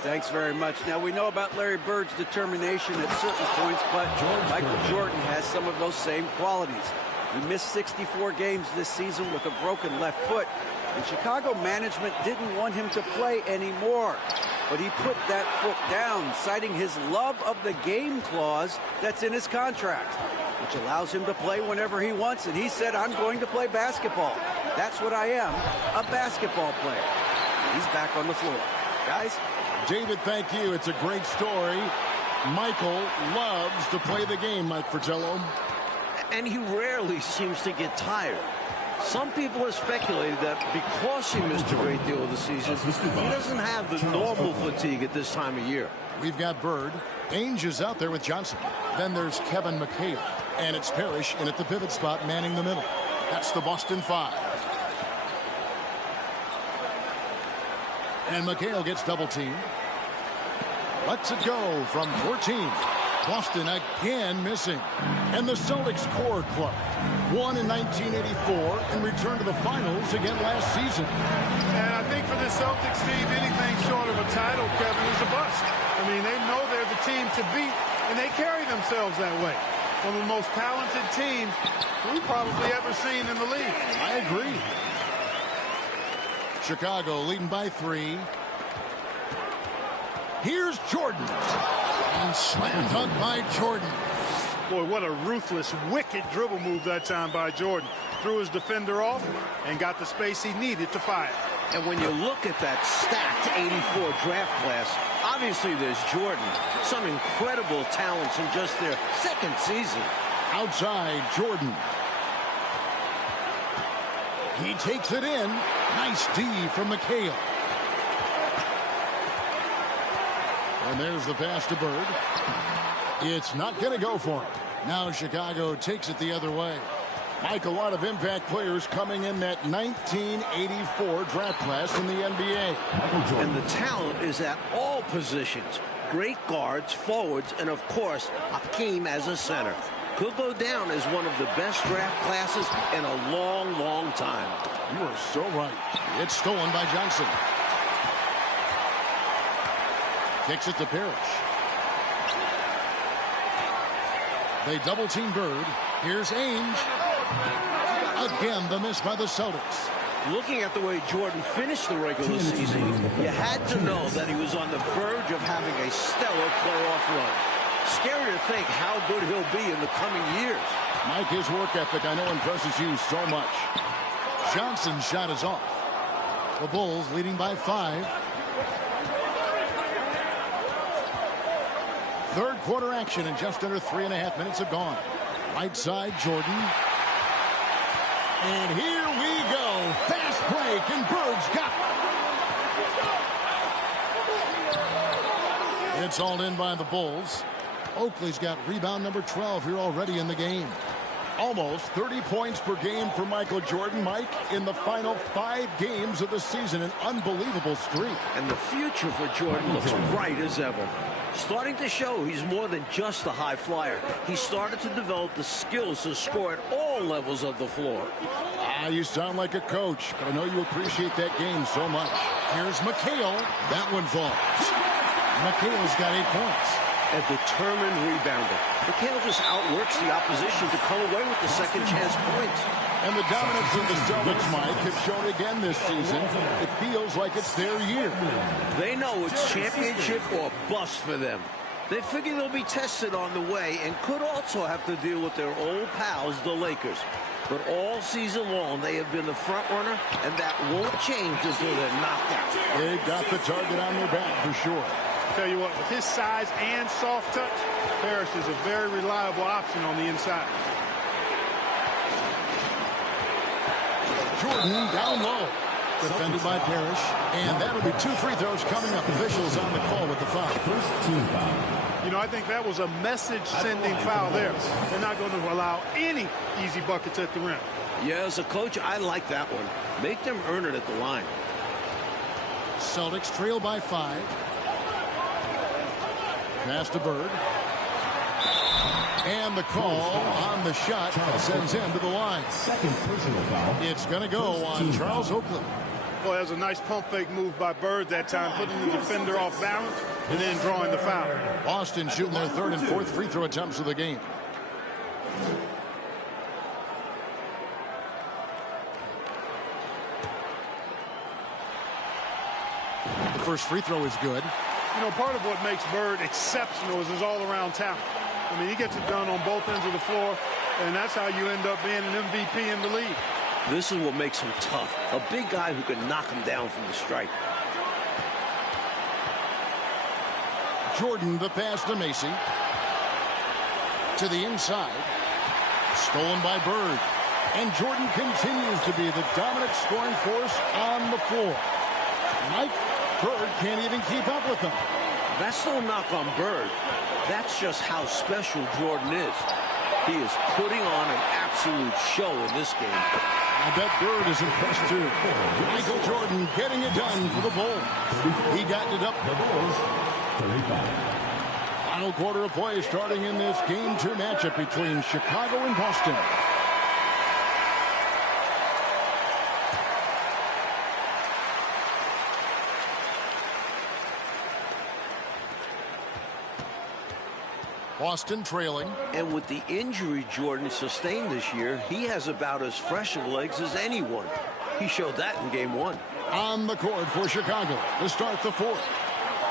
Thanks very much. Now, we know about Larry Bird's determination at certain points, but Michael Jordan has some of those same qualities. He missed 64 games this season with a broken left foot, and Chicago management didn't want him to play anymore. But he put that foot down, citing his love of the game clause that's in his contract, which allows him to play whenever he wants, and he said, I'm going to play basketball. That's what I am, a basketball player. And he's back on the floor. Guys? David, thank you. It's a great story. Michael loves to play the game, Mike Fratello. And he rarely seems to get tired. Some people have speculated that because he missed a great deal of the season, he doesn't have the normal fatigue at this time of year. We've got Bird. Ainge is out there with Johnson. Then there's Kevin McHale. And it's Parrish in at the pivot spot, manning the middle. That's the Boston 5. And McHale gets double-teamed. Lets it go from 14. Boston again missing. And the Celtics core club won in 1984 and returned to the finals again last season. And I think for the Celtics team, anything short of a title, Kevin, is a bust. I mean, they know they're the team to beat, and they carry themselves that way. One of the most talented teams we've probably ever seen in the league. I agree. Chicago leading by 3. Here's Jordan. And slam dunk by Jordan. Boy, what a ruthless, wicked dribble move that time by Jordan. Threw his defender off and got the space he needed to fire. And when you look at that stacked 84 draft class, obviously there's Jordan. Some incredible talents in just their second season. Outside, Jordan. He takes it in. Nice D from McHale. And there's the pass to Bird. It's not going to go for him. Now Chicago takes it the other way. Mike, a lot of impact players coming in that 1984 draft class from the NBA. And the talent is at all positions. Great guards, forwards, and of course, Hakeem as a center. Could go down as one of the best draft classes in a long, long time. You are so right. It's stolen by Johnson. Kicks it to Parrish. They double-team Bird. Here's Ainge. Again, the miss by the Celtics. Looking at the way Jordan finished the regular season, you had to know that he was on the verge of having a stellar playoff run. Scary to think how good he'll be in the coming years. Mike, his work ethic, I know, impresses you so much. Johnson's shot is off. The Bulls leading by 5. Third quarter action, and just under 3.5 minutes have gone. Right side, Jordan. And here we go. Fast break, and Bird's got it. It's all in by the Bulls. Oakley's got rebound number 12 here already in the game. Almost 30 points per game for Michael Jordan, Mike, in the final 5 games of the season. An unbelievable streak. And the future for Jordan looks bright as ever. Starting to show he's more than just a high flyer. He started to develop the skills to score at all levels of the floor. You sound like a coach, but I know you appreciate that game so much. Here's McHale. That one falls. McHale's got 8 points. A determined rebounder. McHale just outworks the opposition to come away with the second chance points. And the dominance of the Celtics, Mike, have shown again this season. It feels like it's their year. They know it's championship or bust for them. They figure they'll be tested on the way and could also have to deal with their old pals, the Lakers. But all season long, they have been the front runner, and that won't change until they're knocked out. They've got the target on their back for sure. Tell you what, with his size and soft touch, Parrish is a very reliable option on the inside. Jordan down low. Defended by Parrish. And that'll be 2 free throws coming up. Officials on the call with the foul. First team foul. You know, I think that was a message-sending foul there. They're not going to allow any easy buckets at the rim. Yeah, as a coach, I like that one. Make them earn it at the line. Celtics trail by 5. Pass to Bird. And the call on the shot sends him to the line. Second personal foul. It's going to go on Charles Oakley. Well, that was a nice pump fake move by Bird that time, putting the defender off balance and then drawing the foul. Boston shooting their 3rd and 4th free throw attempts of the game. The first free throw is good. You know, part of what makes Bird exceptional is his all-around talent. I mean, he gets it done on both ends of the floor, and that's how you end up being an MVP in the league. This is what makes him tough. A big guy who can knock him down from the stripe. Jordan, the pass to Macy. To the inside. Stolen by Bird. And Jordan continues to be the dominant scoring force on the floor. Mike, Bird can't even keep up with him. That's no knock on Bird. That's just how special Jordan is. He is putting on an absolute show in this game. I bet Bird is impressed too. Michael Jordan getting it done for the Bulls. He got it up. The Bulls, 35. Final quarter of play starting in this Game 2 matchup between Chicago and Boston. Boston trailing. And with the injury Jordan sustained this year, he has about as fresh of legs as anyone. He showed that in Game 1. On the court for Chicago to start the 4th.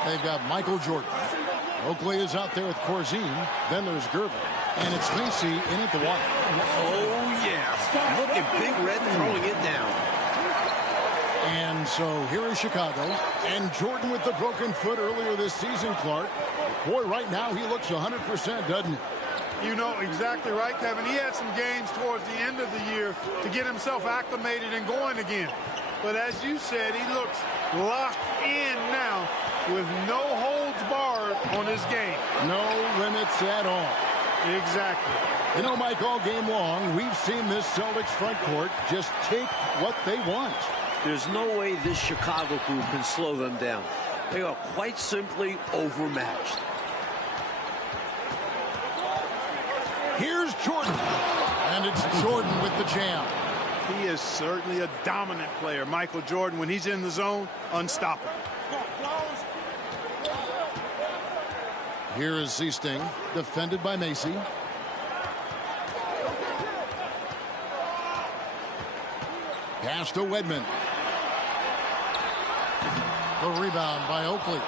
They've got Michael Jordan. Oakley is out there with Corzine. Then there's Gervin. And it's Macy in at the 1. Oh, yeah. Look at Big Red throwing it down. And so here is Chicago. And Jordan with the broken foot earlier this season, Clark. Boy, right now he looks 100%, doesn't he? You know exactly right, Kevin. He had some games towards the end of the year to get himself acclimated and going again. But as you said, he looks locked in now with no holds barred on his game. No limits at all. Exactly. You know, Mike, all game long, we've seen this Celtics front court just take what they want. There's no way this Chicago group can slow them down. They are quite simply overmatched. Here's Jordan. And it's Jordan with the jam. He is certainly a dominant player. Michael Jordan, when he's in the zone, unstoppable. Here is Seasting, defended by Macy. Pass to Wedman. The rebound by Oakley.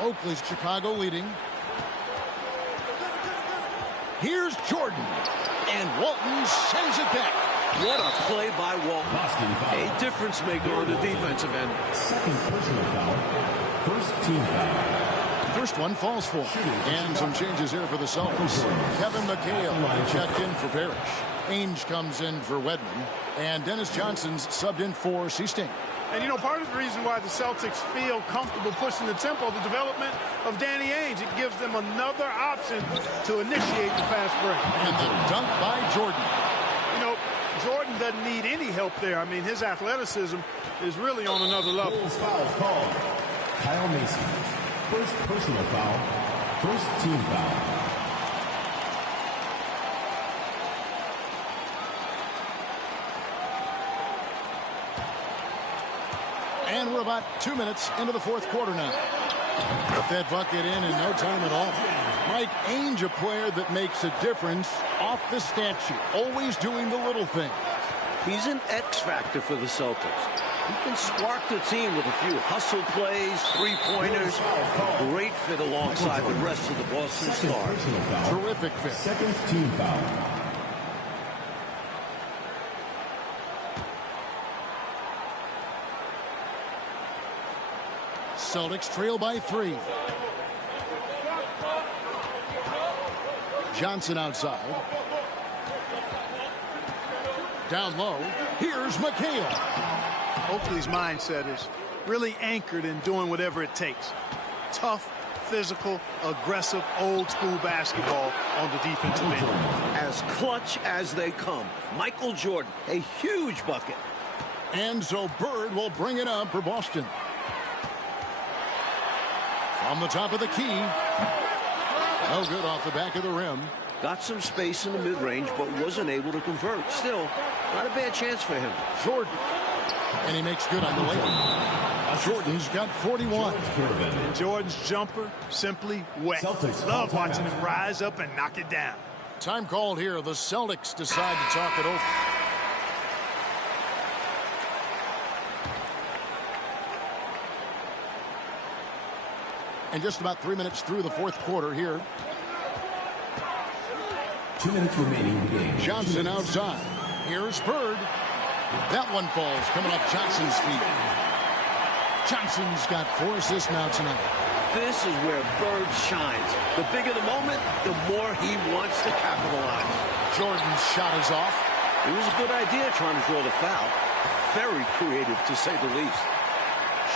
Oakley's Chicago leading. Here's Jordan. And Walton sends it back. What a play by Walton. Boston foul. A difference maker on the defensive end. Second personal foul. First team foul. First one falls for. And some changes here for the Celtics. Kevin McHale checked in for Parrish. Ainge comes in for Wedman. And Dennis Johnson's subbed in for Seasting. And, you know, part of the reason why the Celtics feel comfortable pushing the tempo, the development of Danny Ainge, it gives them another option to initiate the fast break. And the dunk by Jordan. You know, Jordan doesn't need any help there. I mean, his athleticism is really on another level. Bulls foul called. Kyle Mason. First personal foul. First team foul. And we're about 2 minutes into the fourth quarter now. Put that bucket in no time at all. Mike Ainge, a player that makes a difference off the stat sheet, always doing the little things. He's an X factor for the Celtics. He can spark the team with a few hustle plays, three-pointers. Great fit alongside the rest of the Boston Stars. Terrific fit. Second team foul. Celtics trail by 3. Johnson outside. Down low. Here's McHale. Oakley's mindset is really anchored in doing whatever it takes. Tough, physical, aggressive, old-school basketball on the defensive end. As clutch as they come. Michael Jordan, a huge bucket. And so Bird will bring it up for Boston. From the top of the key. No good off the back of the rim. Got some space in the mid-range, but wasn't able to convert. Still, not a bad chance for him. Jordan. And he makes good on the layup. Jordan's got 41. And Jordan's jumper, simply wet. Celtics love watching him rise up and knock it down. Time called here. The Celtics decide to talk it over. And just about 3 minutes through the fourth quarter here. 2 minutes remaining in the game. Johnson outside. Here's Bird. That one falls coming off Johnson's feet. Johnson's got 4 assists now tonight. This is where Bird shines. The bigger the moment, the more he wants to capitalize. Jordan's shot is off. It was a good idea trying to draw the foul. Very creative, to say the least.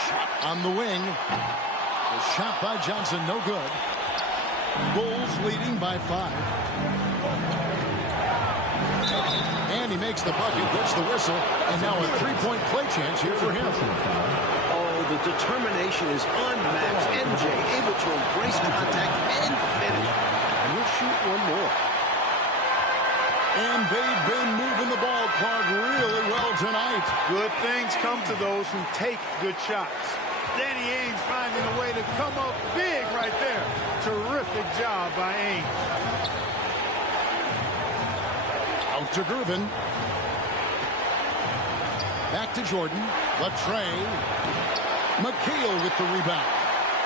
Shot on the wing. The shot by Johnson, no good. Bulls leading by 5. And he makes the bucket, gets the whistle, and now a three-point play chance here for him. Oh, the determination is unmatched. MJ able to embrace contact and finish. And he'll shoot one more. And they've been moving the ballpark really well tonight. Good things come to those who take good shots. Danny Ainge finding a way to come up big right there. Terrific job by Ainge. Out to Gervin. Back to Jordan. Latre. McHale with the rebound.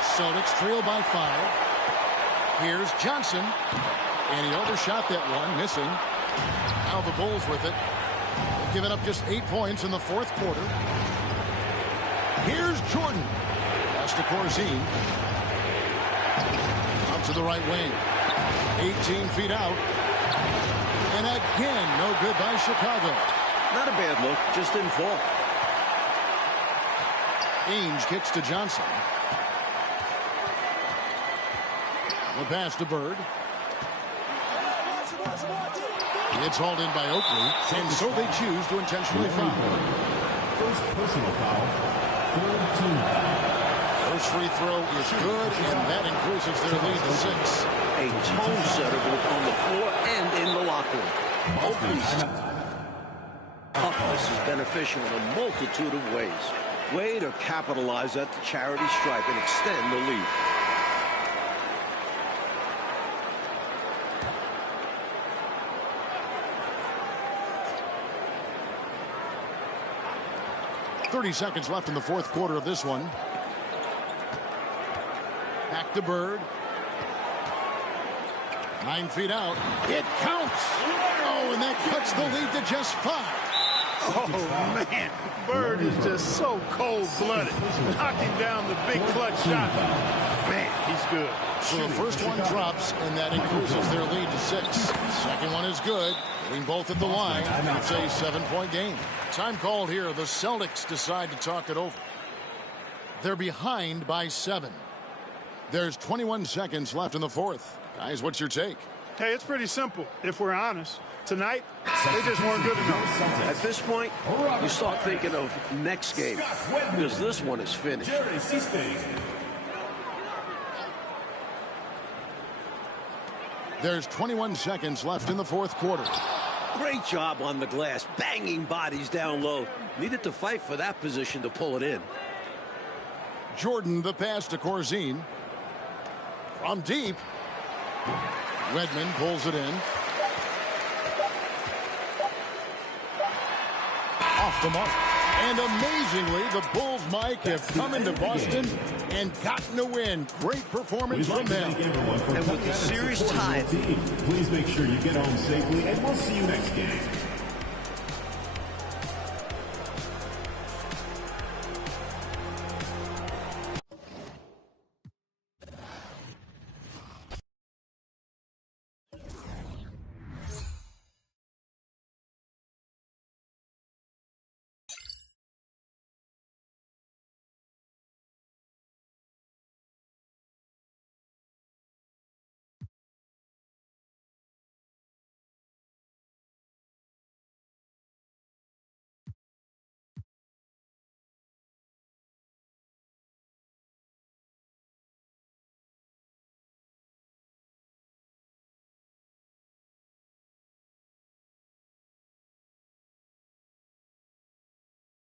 Celtics trail by 5. Here's Johnson. And he overshot that one, missing. Now the Bulls with it. They've given up just 8 points in the fourth quarter. Here's Jordan. Pass to Corzine. Out to the right wing. 18 feet out. And again, no good by Chicago. Not a bad look, just didn't fall. Ainge kicks to Johnson. The pass to Bird. It's hauled in by Oakley, and so they choose to intentionally foul. First personal foul. Third team foul. First free throw is good, and that increases their lead to 6. A tone setter both on the floor and in the locker room. Oakley's toughness is beneficial in a multitude of ways. Way to capitalize at the charity stripe and extend the lead. .30 seconds left in the fourth quarter of this one. Back to Bird. 9 feet out. It counts. Oh, and that cuts the lead to just 5. Oh, man. Bird is just so cold-blooded. Knocking down the big clutch shot. Man, he's good. So the first one drops, and that increases their lead to 6. Second one is good. Hitting both at the line. It's a 7-point game. Time called here. The Celtics decide to talk it over. They're behind by 7. There's 21 seconds left in the fourth. Guys, what's your take? Hey, it's pretty simple, if we're honest. Tonight, they just weren't good enough. At this point, you start thinking of next game, because this one is finished. There's 21 seconds left in the fourth quarter. Great job on the glass, banging bodies down low. Needed to fight for that position to pull it in. Jordan, the pass to Corzine. From deep. Redmond pulls it in. Off the mark. And amazingly, the Bulls, Mike, have come into Boston and gotten a win. Great performance from them. And with the series tied, please make sure you get home safely, and we'll see you next game.